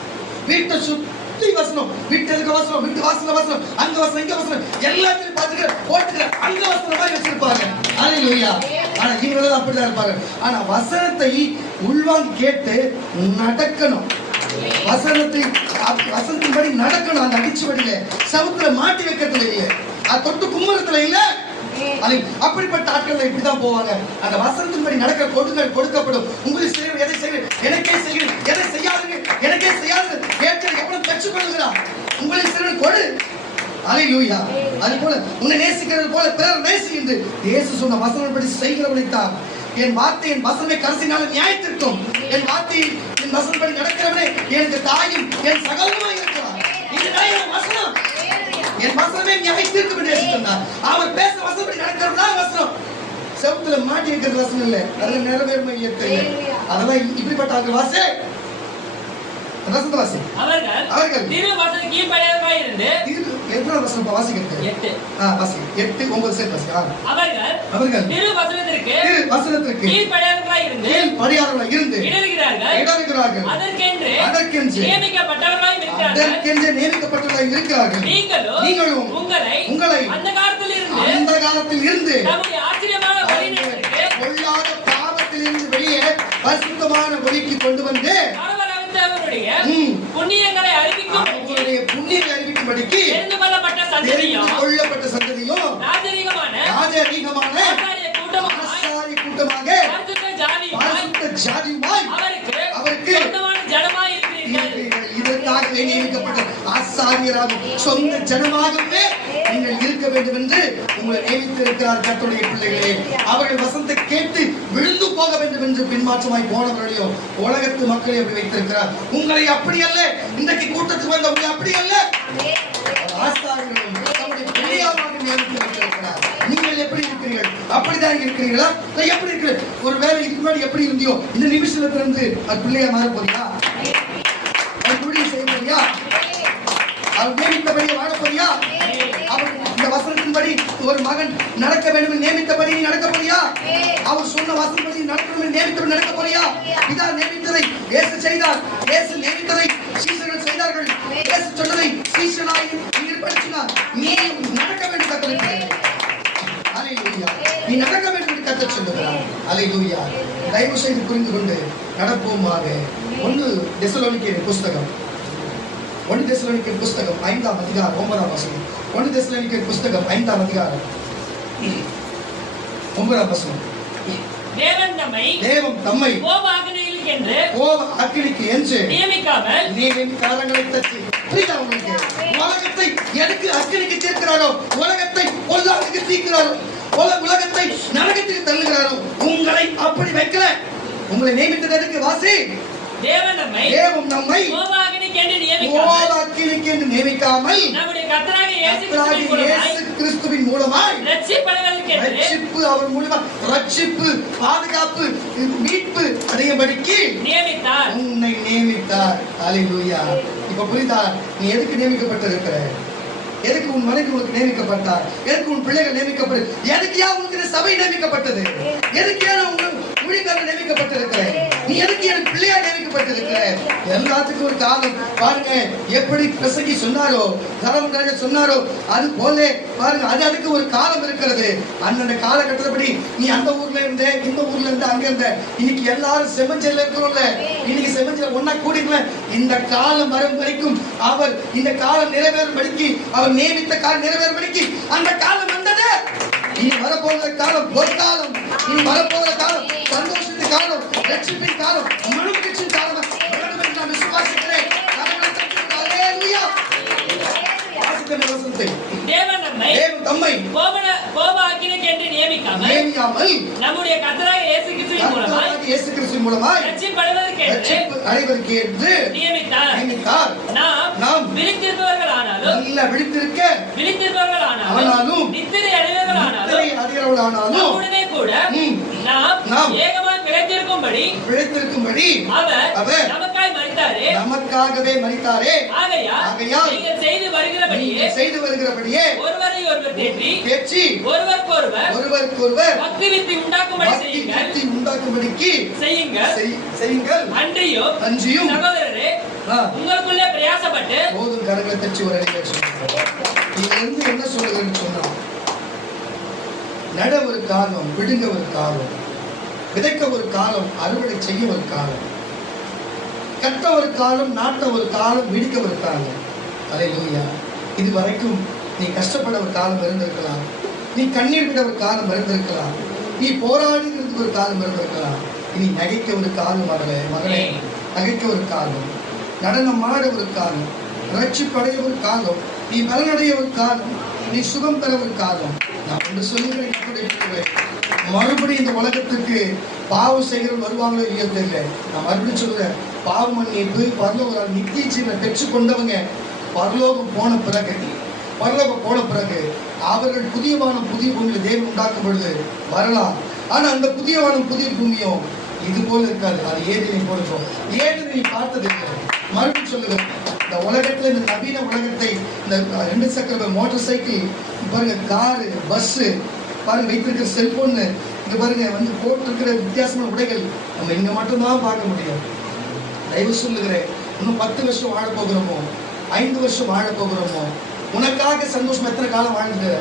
வீட்டை சுத்தி வசனம், வீட்டுக்கு வசனம், வீட்டு வாசல வசனம், அங்க வசனம், இங்க வசனம், எல்லாத்தையும் பார்த்துக்கிற போட்டுக்கிற அங்க வசனம் மாதிரி வச்சிருப்பாங்க. அல்லேலூயா. ஆனா இவங்க அப்படிதான் இருப்பாங்க. ஆனா வசனத்தை உள்வாங்கி கேட்டு நடக்கணும். வசனத்தின்படி நடக்கணும். அந்த அடிச்சுவடியில சவுத்துல மாட்டி வைக்கிறதுல இல்ல, அது தொட்டு கும்பலத்துல இல்ல. அப்படிப்பட்ட ஆட்கள் இப்படிதான் போவாங்க. அந்த வசனத்தின்படி நடக்க கொடுக்கப்படும். உங்களுக்கு செய்ய எதை செய்கிறேன், எனக்கே செய்கிறேன், எதை செய்யாதுங்க, எனக்கே செய்யாது கேட்கிற எவ்வளவு பெற்றுக்கொள்கிறார். உங்களுக்கு செய்ய கொடு. அல்லேலூயா. அது போல உன்னை நேசிக்கிறது போல பிறர் நேசி என்று இயேசு சொன்ன வசனப்படி செய்கிறவனைத்தான் என் வார்த்தை என் வசனமே கடைசினால நியாயத்திற்கும் என் வார்த்தை என் வசனப்படி நடக்கிறவனே எனக்கு தாயும் என் சகலமாய் இருக்கிறார். இதுதான் என் வசனம். என் வசனமே நியாயத்திற்கும் என்று சொன்னார். அவர் பேச வசனப்படி நடக்கிறதா வசனம். செவத்துல மாட்டி இருக்கிறது வசனம் இல்லை, அதுல நிறைவேறுமை இயற்கை. அதெல்லாம் இப்படிப்பட்ட ஆட்கள் வாசே வசனவாசி அவர்கள் திருவசனத்துக்கு கீழ்ப்படியாதவர்களாய் இருந்து எத்தனை வசனம் வாசிக்கிறது 8 வாசி 8 9 சேர்த்து வாசி அவர்கள் திருவசனத்திற்கு கீழ்ப்படியாதவர்களாய் இருந்து இடறுகிறார்கள் அதற்கென்று நியமிக்கப்பட்டவர்களாய் இருக்கிறார்கள் நீங்களும் உங்களை அந்த காலத்தில் இருந்து நம்முடைய ஆச்சரியமான வழிநடத்திற்கு பொல்லாத பாவத்தில் இருந்து வெளியே பரிசுத்தமான வழிக்கு கொண்டு வந்து அவருடைய புண்ணியங்களை அறிவிக்கும்படிக்கு தெரிந்து கொள்ளப்பட்ட சந்ததியும் ராஜரீகமான ஆசாரிய கூட்டமாக ஜாதியுமாய் அவருக்கு சொந்தமான ஜனமாய் இருக்கிறீர்கள். இதற்காகவே நியமிக்கப்பட்ட ஆசாரியராக சொந்த ஜனமாகவே நீங்கள் இருக்க வேண்டும் என்று உங்களை நியமித்திருக்கிறார் கர்த்தருடைய பிள்ளைகளே. அவர்கள் வசனத்தை கேட்டு விழுந்து போக வேண்டும் என்று பின்மாற்றமாய் போனவர்களையும் உலகத்து மக்களை அப்படி வைத்திருக்கிறார். உங்களை அப்படி அல்ல, இன்றைக்கு கூட்டத்துக்கு வந்த உங்களை அப்படி அல்ல, ஆசாரியர்களும் தம்முடைய பிள்ளையாக நியமித்து வைத்திருக்கிறார். நீங்கள் எப்படி இருக்கிறீர்கள்? அப்படிதான் இருக்கிறீர்களா? எப்படி இருக்கிறீர்கள்? ஒரு வேலை இதுக்கு முன்னாடி எப்படி இருந்தியோ இந்த நிமிஷத்துல இருந்து அது பிள்ளையா மாற போறியா? அது தொழில் செய்ய போறியா? அவர் நியமித்தபடியே வாழ போறியா? அவர் இந்த வசனத்தின்படி ஒரு மகன் நடக்க வேண்டும் நியமித்தபடி நீ நடக்க போறியா? அவர் சொன்ன வசனப்படி நடக்கணும் நியமித்தபடி நடக்க போறியா? பிதா நியமித்ததை இயேசு செய்தார். இயேசு நியமித்ததை சீஷர்கள் செய்தார்கள். இயேசு சொன்னதை சீஷனாய் நீங்கள் படிச்சினார். நீ நடக்க வேண்டும் கர்த்தருக்கு. அல்லேலூயா. நீ நடக்க வேண்டும் என்று கர்த்தர் சொல்லுகிறார். அல்லேலூயா. தயவு செய்து புரிந்து கொண்டு நடப்போமாக. 1 தெசலோனிக்கேயர் புஸ்தகம் 5ஆம் அதிகாரம் 9ஆம் வசனம். 1 தெசலோனிக்கேயர் புஸ்தகம் 5ஆம் அதிகாரம் 9ஆம் வசனம். தேவன் தம்மை கோப அக்கினிக்கு என்று நியமிக்காமல் காலங்களை தட்டி புரியுதா உங்களுக்கு? உலகத்தை எதுக்கு அக்கினிக்கு தீர்க்கிறாரோ, உலகத்தை பொல்லாததுக்கு தீர்க்கிறாரோ, உலகத்தை நரகத்துக்கு தள்ளுகிறாரோ, உங்களை அப்படி வைக்கல. உங்களை நியமித்தது எதுக்கு? வாசி. தேவன் நம்மை கோப அக்கினிக்கு என்று நியமிக்காமல் நம்முடைய கர்த்தராகிய இயேசு கிறிஸ்துவின் மூலமாய் ரட்சிப்பு அவர் மூலமா ரட்சிப்பு பாதுகாப்பு மீட்பு அடையும்படிக்கு உன்னை நியமித்தார். அல்லேலூயா. இப்ப புரியுதா? நீ எதுக்கு நியமிக்கப்பட்டிருக்கிற? எதுக்கு உன் மனைவி உனக்கு நியமிக்கப்பட்டார்? எதுக்கு உன் பிள்ளைகள் நியமிக்கப்பட்டது? எதுக்கியா உனக்கு சபை நியமிக்கப்பட்டது? எதுக்கியா உங்களுக்கு ஊழியக்காரர் நியமிக்கப்பட்டிருக்கிறேன்? நீ எதுக்கு எனக்கு பிள்ளையா நியமிக்கப்பட்டிருக்கிற? எல்லாத்துக்கும் ஒரு காலம் பாருங்க. எப்படி பிரசங்கி சொன்னாரோ, தரம் சொன்னாரோ, அது போல பாருங்க, அதுக்கு ஒரு காலம் இருக்கிறது. அந்தந்த காலகட்டப்படி நீ அந்த ஊர்ல இருந்த, இந்த ஊர்ல இருந்து, அங்க இருந்த, இன்னைக்கு எல்லாரும் செம்மஞ்சல்ல இருக்கிறோம்ல, இன்னைக்கு செம்மஞ்சல் ஒன்னா கூடிக்கல. இந்த காலம் வரும் வரைக்கும் அவர் இந்த காலம் நிறைவேறும்படிக்கு அவர் நியமித்த காலம் நிறைவேறும்படிக்கு அந்த காலம் வந்தது. நீ வரப்போகிற காலம் ஒரு காலம், நீ வரப்போகிற காலம் சந்தோஷத்தின் காலம், ரட்சிப்பின் காலம், மனுமகிழ்ச்சியின் காலம் வேண்டும் என்று நான் விசுவாசிக்கிறேன். தேவன் தம்மை கோப அக்கினிக்கு என்று நியமிக்காமல் நம்முடைய கர்த்தராகிய இயேசு கிறிஸ்துவின் மூலமாய் ரட்சிப்பு அடைவதற்கு என்று நியமித்தார். நாம் விழித்திருப்பவர்கள் ஆனாலும் நித்திரை அடையவர்கள் ஆனாலும் உடனே கூட நாம் ஏகமாய் பிழைத்திருக்கும்படி அவர் நமக்காகவே மரித்தாரே. ஆகையால் நீங்கள் செய்து வருகிறபடியே ஒருவரை ஒருவர் தேற்றி ஒருவருக்கொருவர் பக்தி விருத்தி உண்டாக்கும்படிக்கு செய்யுங்கள். அன்றியும் சகோதரரே, உங்களுக்குள்ளே பிரயாசப்பட்டு போதும் கரங்களை தச்சு ஒரு இதிலிருந்து என்ன சொல்லுகிறேன்னு சொன்னா, நட ஒரு காலம், விடுங்க ஒரு காலம், விதைக்க ஒரு காலம், அறுவடை செய்ய ஒரு காலம், கட்ட ஒரு காலம், நாட்ட ஒரு காலம், விடிக்க ஒரு காலம். அல்லேலூயா. இது வரைக்கும் நீ கஷ்டப்பட ஒரு காலம் இருந்திருக்கலாம், நீ கண்ணீர் விட ஒரு காலம் இருந்திருக்கலாம், நீ போராடி ஒரு காலம் இருந்திருக்கலாம். இனி நகைக்க ஒரு காலம் மகளே, நகைக்க ஒரு காலம், நடனம் ஆட ஒரு காலம், ரட்சிப்படைய ஒரு காலம், நீ பலனடைய ஒரு காலம், நீ சுகம் பெற ஒரு காலம். நான் ஒன்று சொல்லுகிறேன், மறுபடியும் இந்த உலகத்துக்கு பாவம் செய்கிறவர்கள் வருவாங்களோ இல்லையோ தெரியல. நான் மறுபடியும் சொல்லுறேன், பாவ மன்னிப்பு பரலோகம் நித்திய ஜீவனை பெற்று கொண்டவங்க பரலோகம் போன பிறகு அவர்கள் புதிய வானம் புதிய பூமியில தேவன் உண்டாக்கும் பொழுது வரலாம். ஆனா அந்த புதிய வானம் புதிய பூமியும் இது போல இருக்காது. அது ஏதேனை போல இருக்கும். ஏதேனை நீ பார்த்தது இல்லை. மறுபடியும் சொல்லுகிறேன், இந்த உலகத்துல, இந்த நவீன உலகத்தை, இந்த 2 சக்கர மோட்டார் சைக்கிள் பாருங்க, காரு, பஸ் பாருங்க, வைத்திருக்கிற செல்போன் இங்க பாருங்க, வந்து போட்டிருக்கிற வித்தியாசமான உடைகள் நம்ம இங்க மட்டும்தான் பார்க்க முடியும். தயவு சொல்லுகிறேன், இன்னும் 10 வருஷம் வாழ போகிறோமோ, 5 வருஷம் வாழ போகிறோமோ, உனக்காக சந்தோஷம் எத்தனை காலம் வாழ்ந்துட்ட?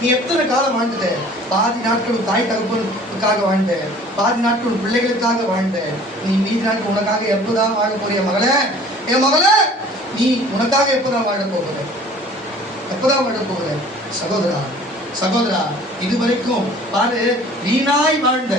நீ எத்தனை காலம் வாழ்ந்துட்ட? பாதி நாட்கள் தாய் தகப்பனுக்காக வாழ்ந்த, பாதி நாட்கள் பிள்ளைகளுக்காக வாழ்ந்த. நீ மீதி நாட்கள் உனக்காக எப்பதான் வாழ போறிய மகளே? என் மகளே, நீ உனக்காக எப்பதான் வாழ போகிற? எப்பதான் வாழ போகிற? சகோதரா, சகோதரா, இதுவரைக்கும் பாரு, வீணாய் வாழ்ந்த,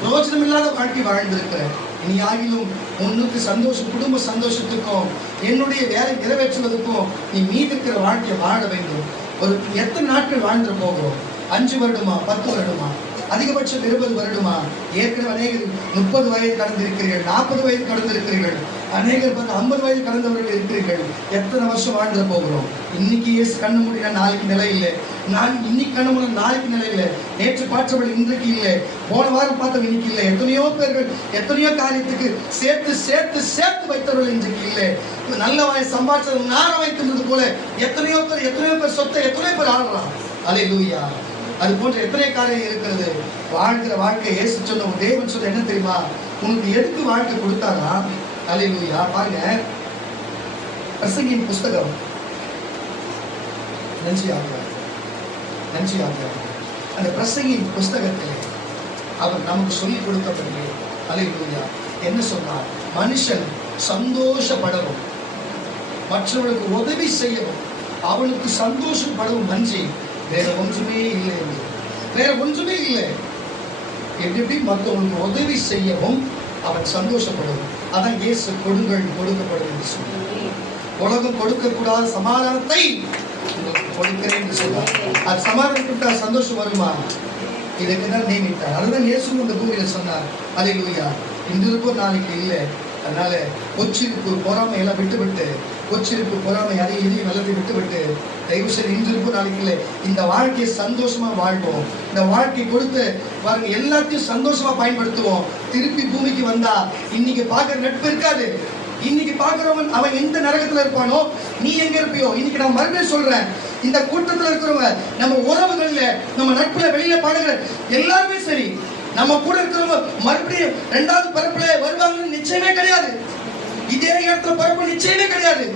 பிரயோஜனம் இல்லாத வாழ்க்கை வாழ்ந்திருக்கிற. இனி ஆகிலும் உன்னுக்கு சந்தோஷம், குடும்ப சந்தோஷத்துக்கும் என்னுடைய வேலை நிறைவேற்றுவதற்கும் நீ மீதி இருக்கிற வாழ்க்கையை வாழ வேண்டும். ஒரு எத்தனை நாட்கள் வாழ்ந்து போகிறோம்? 5 வருடமா, 10 வருடமா, அதிகபட்சம் 20 வருடமா? ஏற்கனவே அநேகர் 30 வயது கடந்திருக்கிறீர்கள், 40 வயது கடந்திருக்கிறீர்கள், அநேகர் 50 வயது கடந்தவர்கள் இருக்கிறீர்கள். எத்தனை வருஷம் வாழ்ந்து போகிறோம்? இன்னைக்கு இயேசு கண்ணு மூடினா நாளைக்கு நிலை இல்லை, நான் இன்னைக்கு கண்ணு மூடினா நாளைக்கு நிலை இல்லை, நேற்று பார்த்தவர்கள் இன்றைக்கு இல்லை, போன வாரம் பார்த்தவங்க இன்னைக்கு இல்லை. எத்தனையோ பேர்கள் எத்தனையோ காரியத்துக்கு சேர்த்து சேர்த்து சேர்த்து வைத்தவர்கள் இன்றைக்கு இல்லை. நல்ல வாயை சம்பாதிச்சது நார வைத்திருந்தது போல எத்தனையோ பேர் சொத்தை எத்தனையோ பேர் ஆடுறான். அல்லேலூயா. அது போன்ற எத்தனை காரியம் இருக்கிறது. வாழ்கிற வாழ்க்கை இயேசு சொன்ன தேவன் சொன்ன என்ன தெரியுமா? உனக்கு எதுக்கு வாழ்க்கை கொடுத்தாரா? அல்லேலூயா. பாருங்க, பிரசங்கியின் புஸ்தகம் 5 அந்த பிரசங்கியின் புஸ்தகத்திலே அவர் நமக்கு சொல்லிக் கொடுத்தபடியே அல்லேலூயா என்ன சொன்னார்? மனுஷன் சந்தோஷப்படவும் மற்றவர்களுக்கு உதவி செய்யவும் அவனுக்கு சந்தோஷப்படவும் நன்றி வேற ஒன்றுமே இல்லை. வேற ஒன்றுமே இல்லை. எப்படி மற்றவங்களுக்கு உதவி செய்யவும் அவன் சந்தோஷப்படும். அதான் இயேசு கொடுங்கள் கொடுக்கப்படும் என்று சொன்னார். உலகம் கொடுக்கக்கூடாத சமாதானத்தை உங்களுக்கு கொடுக்கிறேன் என்று சொன்னார். அது சமாதானம் கொடுத்தா சந்தோஷம் வருமா? இதுக்கு தான் நியமித்தார். அதுதான் இயேசு இந்த பூமியில சொன்னார். அல்லேலூயா. இன்று இருப்போம், நாளைக்கு இல்லை. அதனால பொச்சிருப்பு பொறாமை எல்லாம் விட்டுவிட்டு, பொச்சிருப்பு பொறாமை அதையும் நல்லதை விட்டுவிட்டு, தயவு செய்து இன்று இருப்போம், நாளைக்கு இல்லை. இந்த வாழ்க்கையை சந்தோஷமா வாழ்வோம். இந்த வாழ்க்கை கொடுத்து பாருங்க, எல்லாத்தையும் சந்தோஷமா பயன்படுத்துவோம். திருப்பி பூமிக்கு வந்தா இன்னைக்கு பார்க்கிற நட்பு இருக்காது. இன்னைக்கு பார்க்கிறவன் அவன் எந்த நரகத்துல இருப்பானோ, நீ எங்க இருப்பியோ. இன்னைக்கு நான் மறுபடியும் சொல்றேன், இந்த கூட்டத்துல இருக்கிறவங்க, நம்ம உறவுகள்ல, நம்ம நட்புல, வெளியில பாடுகிற எல்லாருமே சரி, நம்ம கூட இருக்கிறவங்க மறுபடியும் 2வது பிறப்புல வருவாங்கன்னு நிச்சயமே கிடையாது. இதே இடத்துல பிறப்பு நிச்சயமே கிடையாது.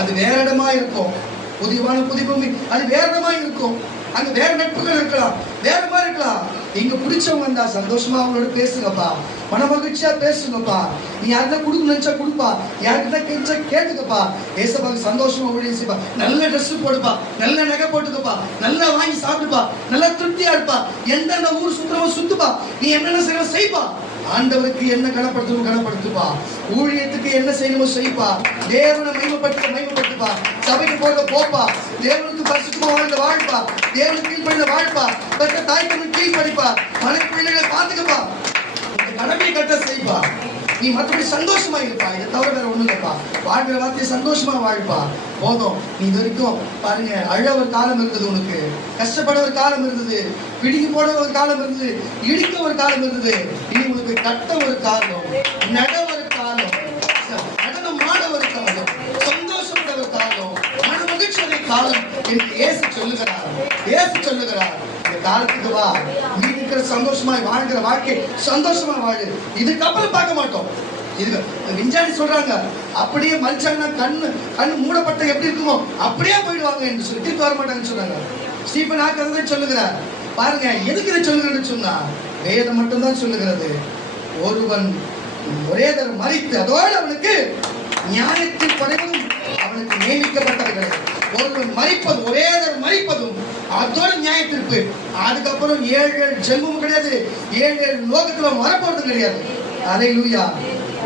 அது வேற இடமா இருக்கும். புதிய பூமி அது வேற இடமா இருக்கும். அங்க வேற நட்புகள் இருக்கலாம், வேற மாதிரி இருக்கலாம். இங்க பிடிச்சவங்க வந்தா சந்தோஷமா அவங்களோட பேசுங்கப்பா, மன மகிழ்ச்சியா பேசுங்கப்பா. நீ யாருதான் கொடுக்க நினைச்சா கொடுப்பா, யாருக்கிட்ட கேட்டா கேட்டுக்கப்பா. ஏசப்பாக்கு சந்தோஷமா ஊழியம் செய்ப்பா. நல்ல ட்ரெஸ் போடுப்பா, நல்ல நகை போட்டுக்கப்பா, நல்லா வாங்கி சாப்பிடுப்பா, நல்லா திருப்தியா இருப்பா. எந்தெந்த ஊர் சுத்தரவோ சுத்துப்பா, நீ என்னென்ன செய்யணும் செய்ப்பா. ஆண்டவருக்கு என்ன கனப்படுத்தணும் கனப்படுத்துப்பா, ஊழியத்துக்கு என்ன செய்யணுமோ செய்ப்பா. தேவனை மகிமைப்படுத்துப்பா. சபைக்கு போக போப்பா, தேவனுக்கு பரிசுத்தமா வாழ்ந்த வாழ்ப்பா, தேவனுக்கு கீழ்ப்படிந்த வாழ்ப்பா, பெற்ற தாய்க்கு கீழ்ப்படிப்பா, மனை பிள்ளைகளை பார்த்துக்கப்பா. இந்த கடமையை கட்ட செய்ப்பா. நீ மற்றபடி சந்தோஷமா இருப்பா. இதை தவிர வேற ஒண்ணும் இல்லப்பா. வாழ்கிற வார்த்தையை சந்தோஷமா வாழ்ப்பா. போதும். நீ இது வரைக்கும் பாருங்க, அழ ஒரு காலம் இருந்தது, உனக்கு கஷ்டப்பட ஒரு காலம் இருந்தது, பிடிக்கி போட ஒரு காலம் இருந்தது, இடிக்க ஒரு காலம் இருந்தது. இனி உனக்கு கட்ட ஒரு காலம், நட ஒரு காலம், நடனம் மாட ஒரு காலம், சந்தோஷப்பட ஒரு காலம், மன மகிழ்ச்சியுடைய காலம் என்று இயேசு சொல்லுகிறார். இயேசு சொல்லுகிறார், இந்த காலத்துக்கு வா, நீ இருக்கிற சந்தோஷமாய் வாழ்கிற வாழ்க்கை சந்தோஷமா வாழு. இதுக்கப்புறம் பார்க்க மாட்டோம். இது விஞ்ஞானி சொல்றாங்க, அப்படியே மனுஷன்னா கண்ணு மூடப்பட்ட எப்படி இருக்குமோ அப்படியே போயிடுவாங்க என்று சொல்லி திருப்பி வர மாட்டாங்கன்னு சொல்றாங்க. ஸ்டீபன் ஹாக்கிங் சொல்லுகிறார். பாருங்க, எதுக்கு இதை சொல்லுகிறேன்னு சொன்னா, வேதம் மட்டும்தான் சொல்லுகிறது. ஒருவன் ஒரே தரம் மரித்து அதோடு அவனுக்கு நியாயத்தில் படைவதும் அவனுக்கு நியமிக்கப்பட்டவர்கள். ஒருவன் மரிப்பதும், ஒரே தரம் மரிப்பதும் அதோடு நியாயத்திற்கு. அதுக்கப்புறம் 7 ஜென்மமும் கிடையாது, 7 லோகத்துல வரப்போறது கிடையாது. அல்லேலூயா.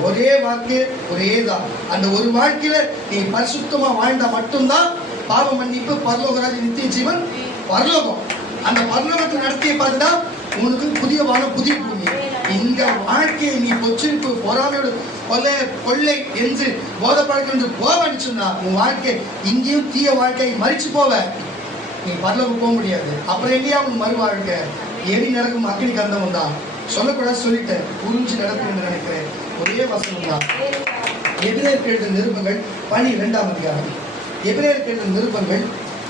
ஒரே வாழ்க்கை, ஒரே தான். அந்த ஒரு வாழ்க்கையில நீ பரிசுத்தமா வாழ்ந்தா மட்டும்தான் பாவ மன்னிப்பு, பரலோகராஜ், நித்திய ஜீவன், பரலோகம். அந்த பரலோகத்தை நடத்திய பார்த்துதான் உனக்கு புதிய வானம், புதிய பூமி. இந்த வாழ்க்கையை நீ பொச்சிருப்பு பொறாமையோடு கொள்ளை என்று போத பழக்கம் என்று போவேன்னு சொன்னா, உன் வாழ்க்கை இங்கேயும் தீய வாழ்க்கை மறிச்சு போவ. நீ பரலோகம் போக முடியாது. அப்புறம் எங்கேயா உன் மறு வாழ்க்கை? எரி நரகம், அக்னி கந்தம் தான். சொல்லக்கூடாது சொல்லிட்டேன், புரிஞ்சு நடக்கணும்னு நினைக்கிறேன். ஒரே வசனம் தான். எபிரேயருக்கு எழுதின நிருபங்கள் 12ஆம் அதிகாரம். எபிரேயருக்கு எழுதின நிருபங்கள்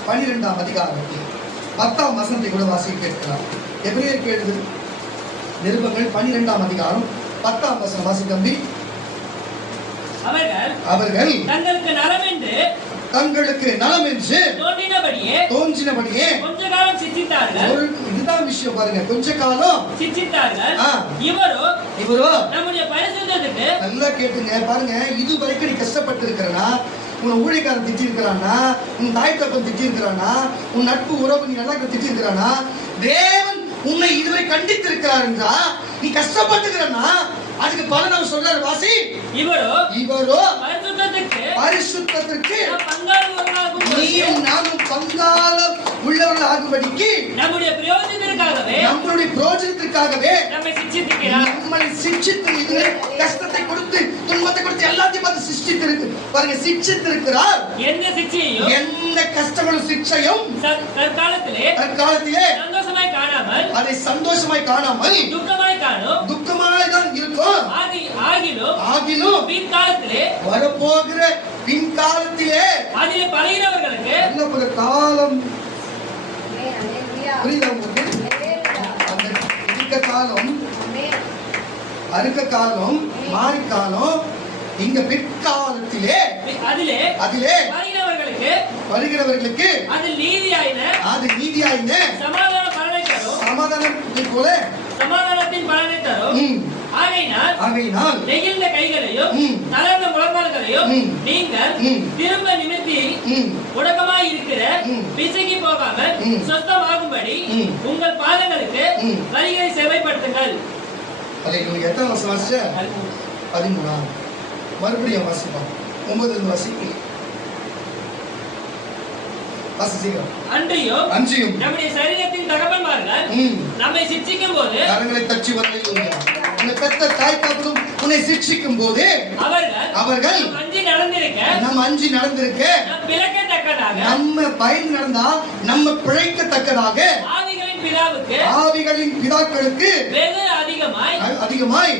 12ஆம் அதிகாரம் 10ஆம் வசனத்தை கூட வாசிக்க கேட்கலாம். எபிரேயருக்கு எழுதின நிருபங்கள் 12ஆம் அதிகாரம் 10ஆம் வசனம் வாசி தம்பி. அவர்கள் தங்களுக்கு நலம் என்று தோன்றினபடியே கொஞ்ச காலம் சிற்றித்தார்கள். இதுதான் விஷயம் பாருங்க, கொஞ்ச காலம் சிற்றித்தார்கள். இவரோ நம்முடைய பரிசுத்தத்துக்கு நல்லா கேட்டுங்க பாருங்க. இது வரைக்கும் நீ கஷ்டப்பட்டு இருக்கிறனா, உன் ஊழியக்காரன் திட்டி இருக்கிறானா, உன் தாய் தப்பன் திட்டி இருக்கிறானா, உன் நட்பு உறவு நீ நல்லா திட்டி இருக்கிறானா, தேவன் உன்னை இதுவரை கண்டித்து இருக்கிறார் என்றா நீ கஷ்டப்பட்டுக்கிறனா, அதுக்கு பலன் அவர் சொல்றாரு. வாசி. இவரோ பரிசுத்தத்திற்கு நீயும் நானும் பங்காளர் உள்ளவர்கள் ஆகும்படிக்கு நம்முடைய பிரயோஜனத்திற்காகவே நம்மளை சிட்சித்து இதுவரை கஷ்டத்தை கொடுத்து துன்பத்தை கொடுத்து எல்லாத்தையும் பார்த்து சிட்சித்திருக்கு பாருங்க. சிட்சித்திருக்கிறார். எந்த கஷ்டங்களும் சிக்ஷையும் தற்காலத்திலே அதை சந்தோஷமாய் காணாமல் துக்கமாய் தான் இருக்கும். ஆகிலும் பின்காலத்திலே வரப்போகிற பின்காலத்திலே அதிலே பழகினவர்களுக்கு என்ன காலம் புரியுதா உங்களுக்கு? அந்த இருக்க காலம், அறுக்க காலம், மாறி காலம், இங்க பிற்காலத்திலே அதிலே வருகிறவர்களுக்கு அது நீதியாயின சமாதானத்தின் பலனை தரும். ஆகையினால் நெகிழ்ந்த கைகளையும் தளர்ந்த முழங்கால்களையும் நீங்கள் திரும்ப நிமிர்த்தி முடக்கமாய் இருக்கிற பிசகி போகாமல் சொஸ்தமாகும்படி உங்கள் பாதங்களுக்கு வழிகளை செவைப்படுத்துங்கள். எத்தனை வருஷம் வாசிச்ச? 13. மறுபடியும் வாசிப்போம். 9 வாசி. அன்றியும் நம்முடைய சரீரத்தின் தகப்பன்மார்கள் நம்மை சிட்சிக்கும் போது கரங்களை தட்டி வரலையா? உன்னை பெற்ற தாய் தகப்பனும் உன்னை சிட்சிக்கும் போது அவர்கள் நம்ம அஞ்சி நடந்திருக்க நம்ம பயந்து நடந்தா நம்ம பிழைக்கத்தக்கதாக ஆவிகளின் பிதாக்களுக்கு அதிகமாய்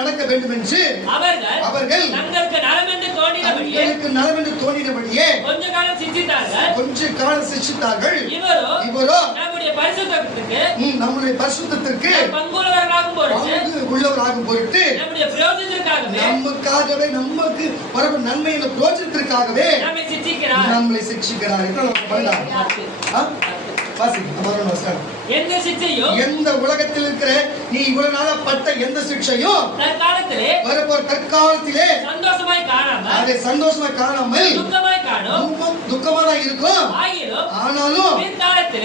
நடக்க வேண்டும் என்று அவர்கள் தங்களுக்கு நலம் என்று தோன்றினபடியே கொஞ்ச காலம் சிட்சித்தார்கள். இவரோ நம்முடைய பரிசுத்தத்திற்கு உள்ளவராகும் பொருட்டு நமக்காகவே நமக்கு வரும் நன்மையின் பிரயோஜனத்திற்காகவே நம்மளை சிட்சிக்கிறார். எந்த உலகத்தில் இருக்கிற நீ இவ்வளவு நாளா பட்ட எந்த சிக்ஷையும் தற்காலத்திலே அதை சந்தோஷமாய் காணாமல் துக்கமா தான் இருக்கும். ஆனாலும்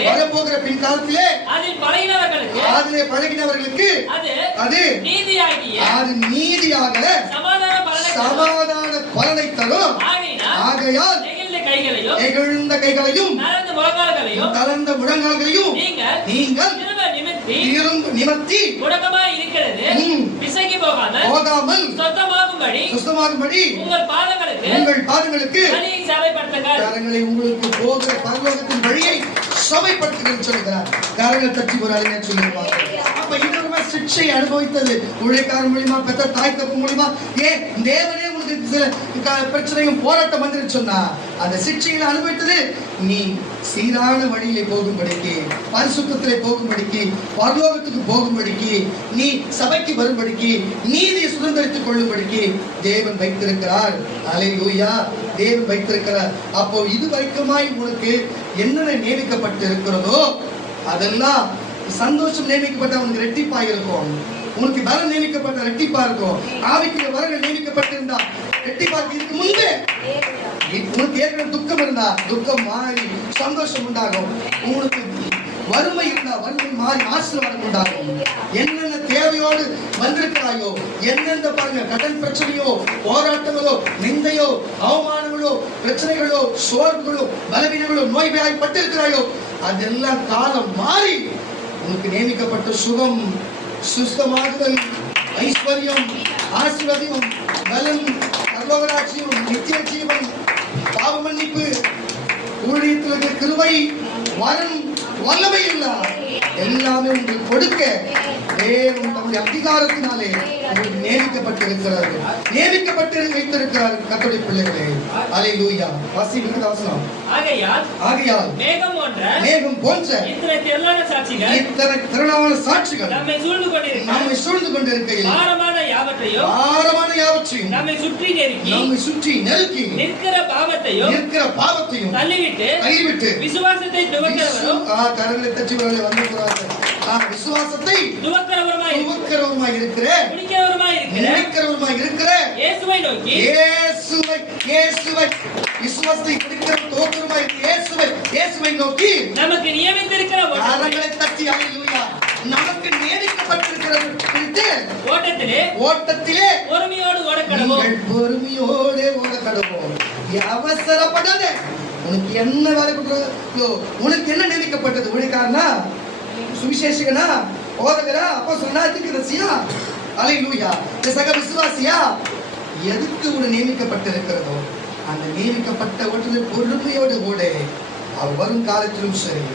வரப்போகிற பின்காலத்திலே அதிலே பழகினவர்களுக்கு அது நீதியாக சமாதான பலனை தரும். ஆகையால் நெகிழ்ந்த கைகளையும் தளர்ந்த முழங்கால்களையும் நீங்கள் நிமிர்த்தி போகாமல் சுத்தமாகும்படி உங்கள் பாதங்களுக்கு கரங்களை உங்களுக்கு போகிற பரலோகத்தின் வழியை சபைப்படுத்துங்கள் சொல்கிறார். கரங்கள் தட்டி ஒரு அழிஞர் சொல்லியிருப்பாங்க. அப்ப இன்னொரு சிக்ஷை அனுபவித்தது ஊழியக்காரன் மூலியமா, பெற்ற தாய் தப்பு மூலியமா, தேவனே உங்களுக்கு சில பிரச்சனையும் போராட்டம் வந்து சொன்னா அந்த சிக்ஷைகளை அனுபவித்தது நீ சீரான வழியிலே போகும்படிக்கு, பரிசுத்தத்திலே போகும்படிக்கு, பரலோகத்துக்கு போகும்படிக்கு, நீ சபைக்கு வரும்படிக்கு, நீதியை சுதந்திரித்துக் கொள்ளும்படிக்கு தேவன் வைத்திருக்கிறார். அல்லேலூயா, தேவன் வைத்திருக்கிறார். அப்போ இது வரைக்குமாய் உனக்கு என்னென்ன நியமிக்கப்பட்டு இருக்கிறதோ அதெல்லாம் சந்தோஷம் நியமிக்கப்பட்ட உனக்கு ரெட்டிப்பா இருக்கும். உனக்கு வரம் நியமிக்கப்பட்ட ரெட்டிப்பா இருக்கும். ஆவிக்குரிய வரங்கள் நியமிக்கப்பட்டிருந்தா ரெட்டிப்பா இதுக்கு முன்பே உனக்கு ஏற்கனவே துக்கம் இருந்தா துக்கம் மாறி சந்தோஷம் உண்டாகும். உனக்கு வறுமை இருந்தா வறுமை மாறி ஆசீர்வாதம் உண்டாகும். என்னென்ன தேவையோடு வந்திருக்கிறாயோ, எந்தெந்த பாருங்க கடன் பிரச்சனையோ, போராட்டங்களோ, நிந்தையோ, அவமானங்களோ, பிரச்சனைகளோ, சோர்வுகளோ, பலவீனங்களோ, நோய்வாய்ப்பட்டிருக்கிறாயோ அதெல்லாம் காலம் மாறி உனக்கு நியமிக்கப்பட்ட சுகம், சுஸ்தமாகுதல், ஐஸ்வர்யம், ஆசீர்வாதம், பலம், பரலோகராட்சியம், நித்திய ஜீவன், பாவ மன்னிப்பு, ஊழியத்தில் கிருபை, வரம், வல்லமை இல்ல எல்லாமே உங்களுக்கு கொடுக்க தேவன் தம்முடைய அதிகாரத்தினாலே உங்களுக்கு நியமிக்கப்பட்டிருக்கிறார்கள், நியமிக்கப்பட்டு வைத்திருக்கிறார். கர்த்தருடைய பிள்ளைகளே, அல்லேலூயா. வாசிக்கிறீங்களா வசனம்? ஆகையால் மேகம் போன்ற இத்தனை திரளான சாட்சிகள் நம்மை சூழ்ந்து கொண்டிருக்கையில் பாரமான யாவற்றையும் நம்மை சுற்றி நெருக்கி நிற்கிற பாவத்தையும் தள்ளிவிட்டு விசுவாசத்தை கரங்களை தட்டி வந்து விசுவாசத்தை துவக்கிறவருமாய் இருக்கிற இயேசுவை நோக்கி விசுவாசத்தை கொடுக்கிற துவக்கிறவருமாய் இயேசுவை நோக்கி நமக்கு நியமித்திருக்கிற கரங்களை தட்டி அல்லேலூயா. நமக்கு நியமிக்கப்பட்டிருக்கிறது குறித்து ஓட்டத்திலே பொறுமையோடு ஓட கடவோம். அவசரப்படாத. உனக்கு என்ன வேலை கொடுத்தோ, உனக்கு என்ன நியமிக்கப்பட்டது? ஊழியக்காரனா, சுவிசேஷகனா, போதகரா, அப்போஸ்தலனா, தீர்க்கதரிசியா, அல்லேலூயா, சக விசுவாசியா, எதுக்கு உனக்கு நியமிக்கப்பட்டிருக்கிறதோ அந்த நியமிக்கப்பட்ட ஓட்டத்தில் பொறுமையோடு ஓட. அவர் வரும் காலத்திலும் சரி,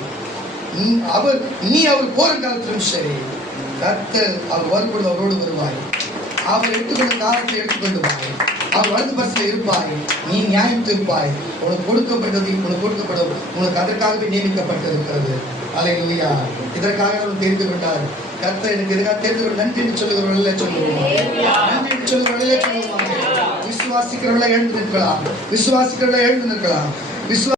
அவர் போரும் காலத்திலும் சரி, கர்த்தர் அவர் வரும்பொழுது அவரோடு வருவாய். அவர் எடுத்துக்கொண்ட காலத்தை எடுத்துக்கொண்டு வாய். அவர் வலது பரிசில் இருப்பாய். நீ நியாயம் இருப்பாய். உனக்கு கொடுக்கப்பட்டது உனக்கு அதற்காகவே நியமிக்கப்பட்டிருக்கிறது. அல்லேலூயா. இதற்காக அவர் தெரிந்து கொண்டார். கர்த்தர் எனக்கு இதற்காக தெரிந்து கொண்டு நன்றி என்று சொல்லுகிறவர்களே சொல்லுவோம். நன்றி என்று சொல்லுகிறவர்களே சொல்லுவோம். விசுவாசிக்கிறவர்களே எழுந்து நிற்கலாம்.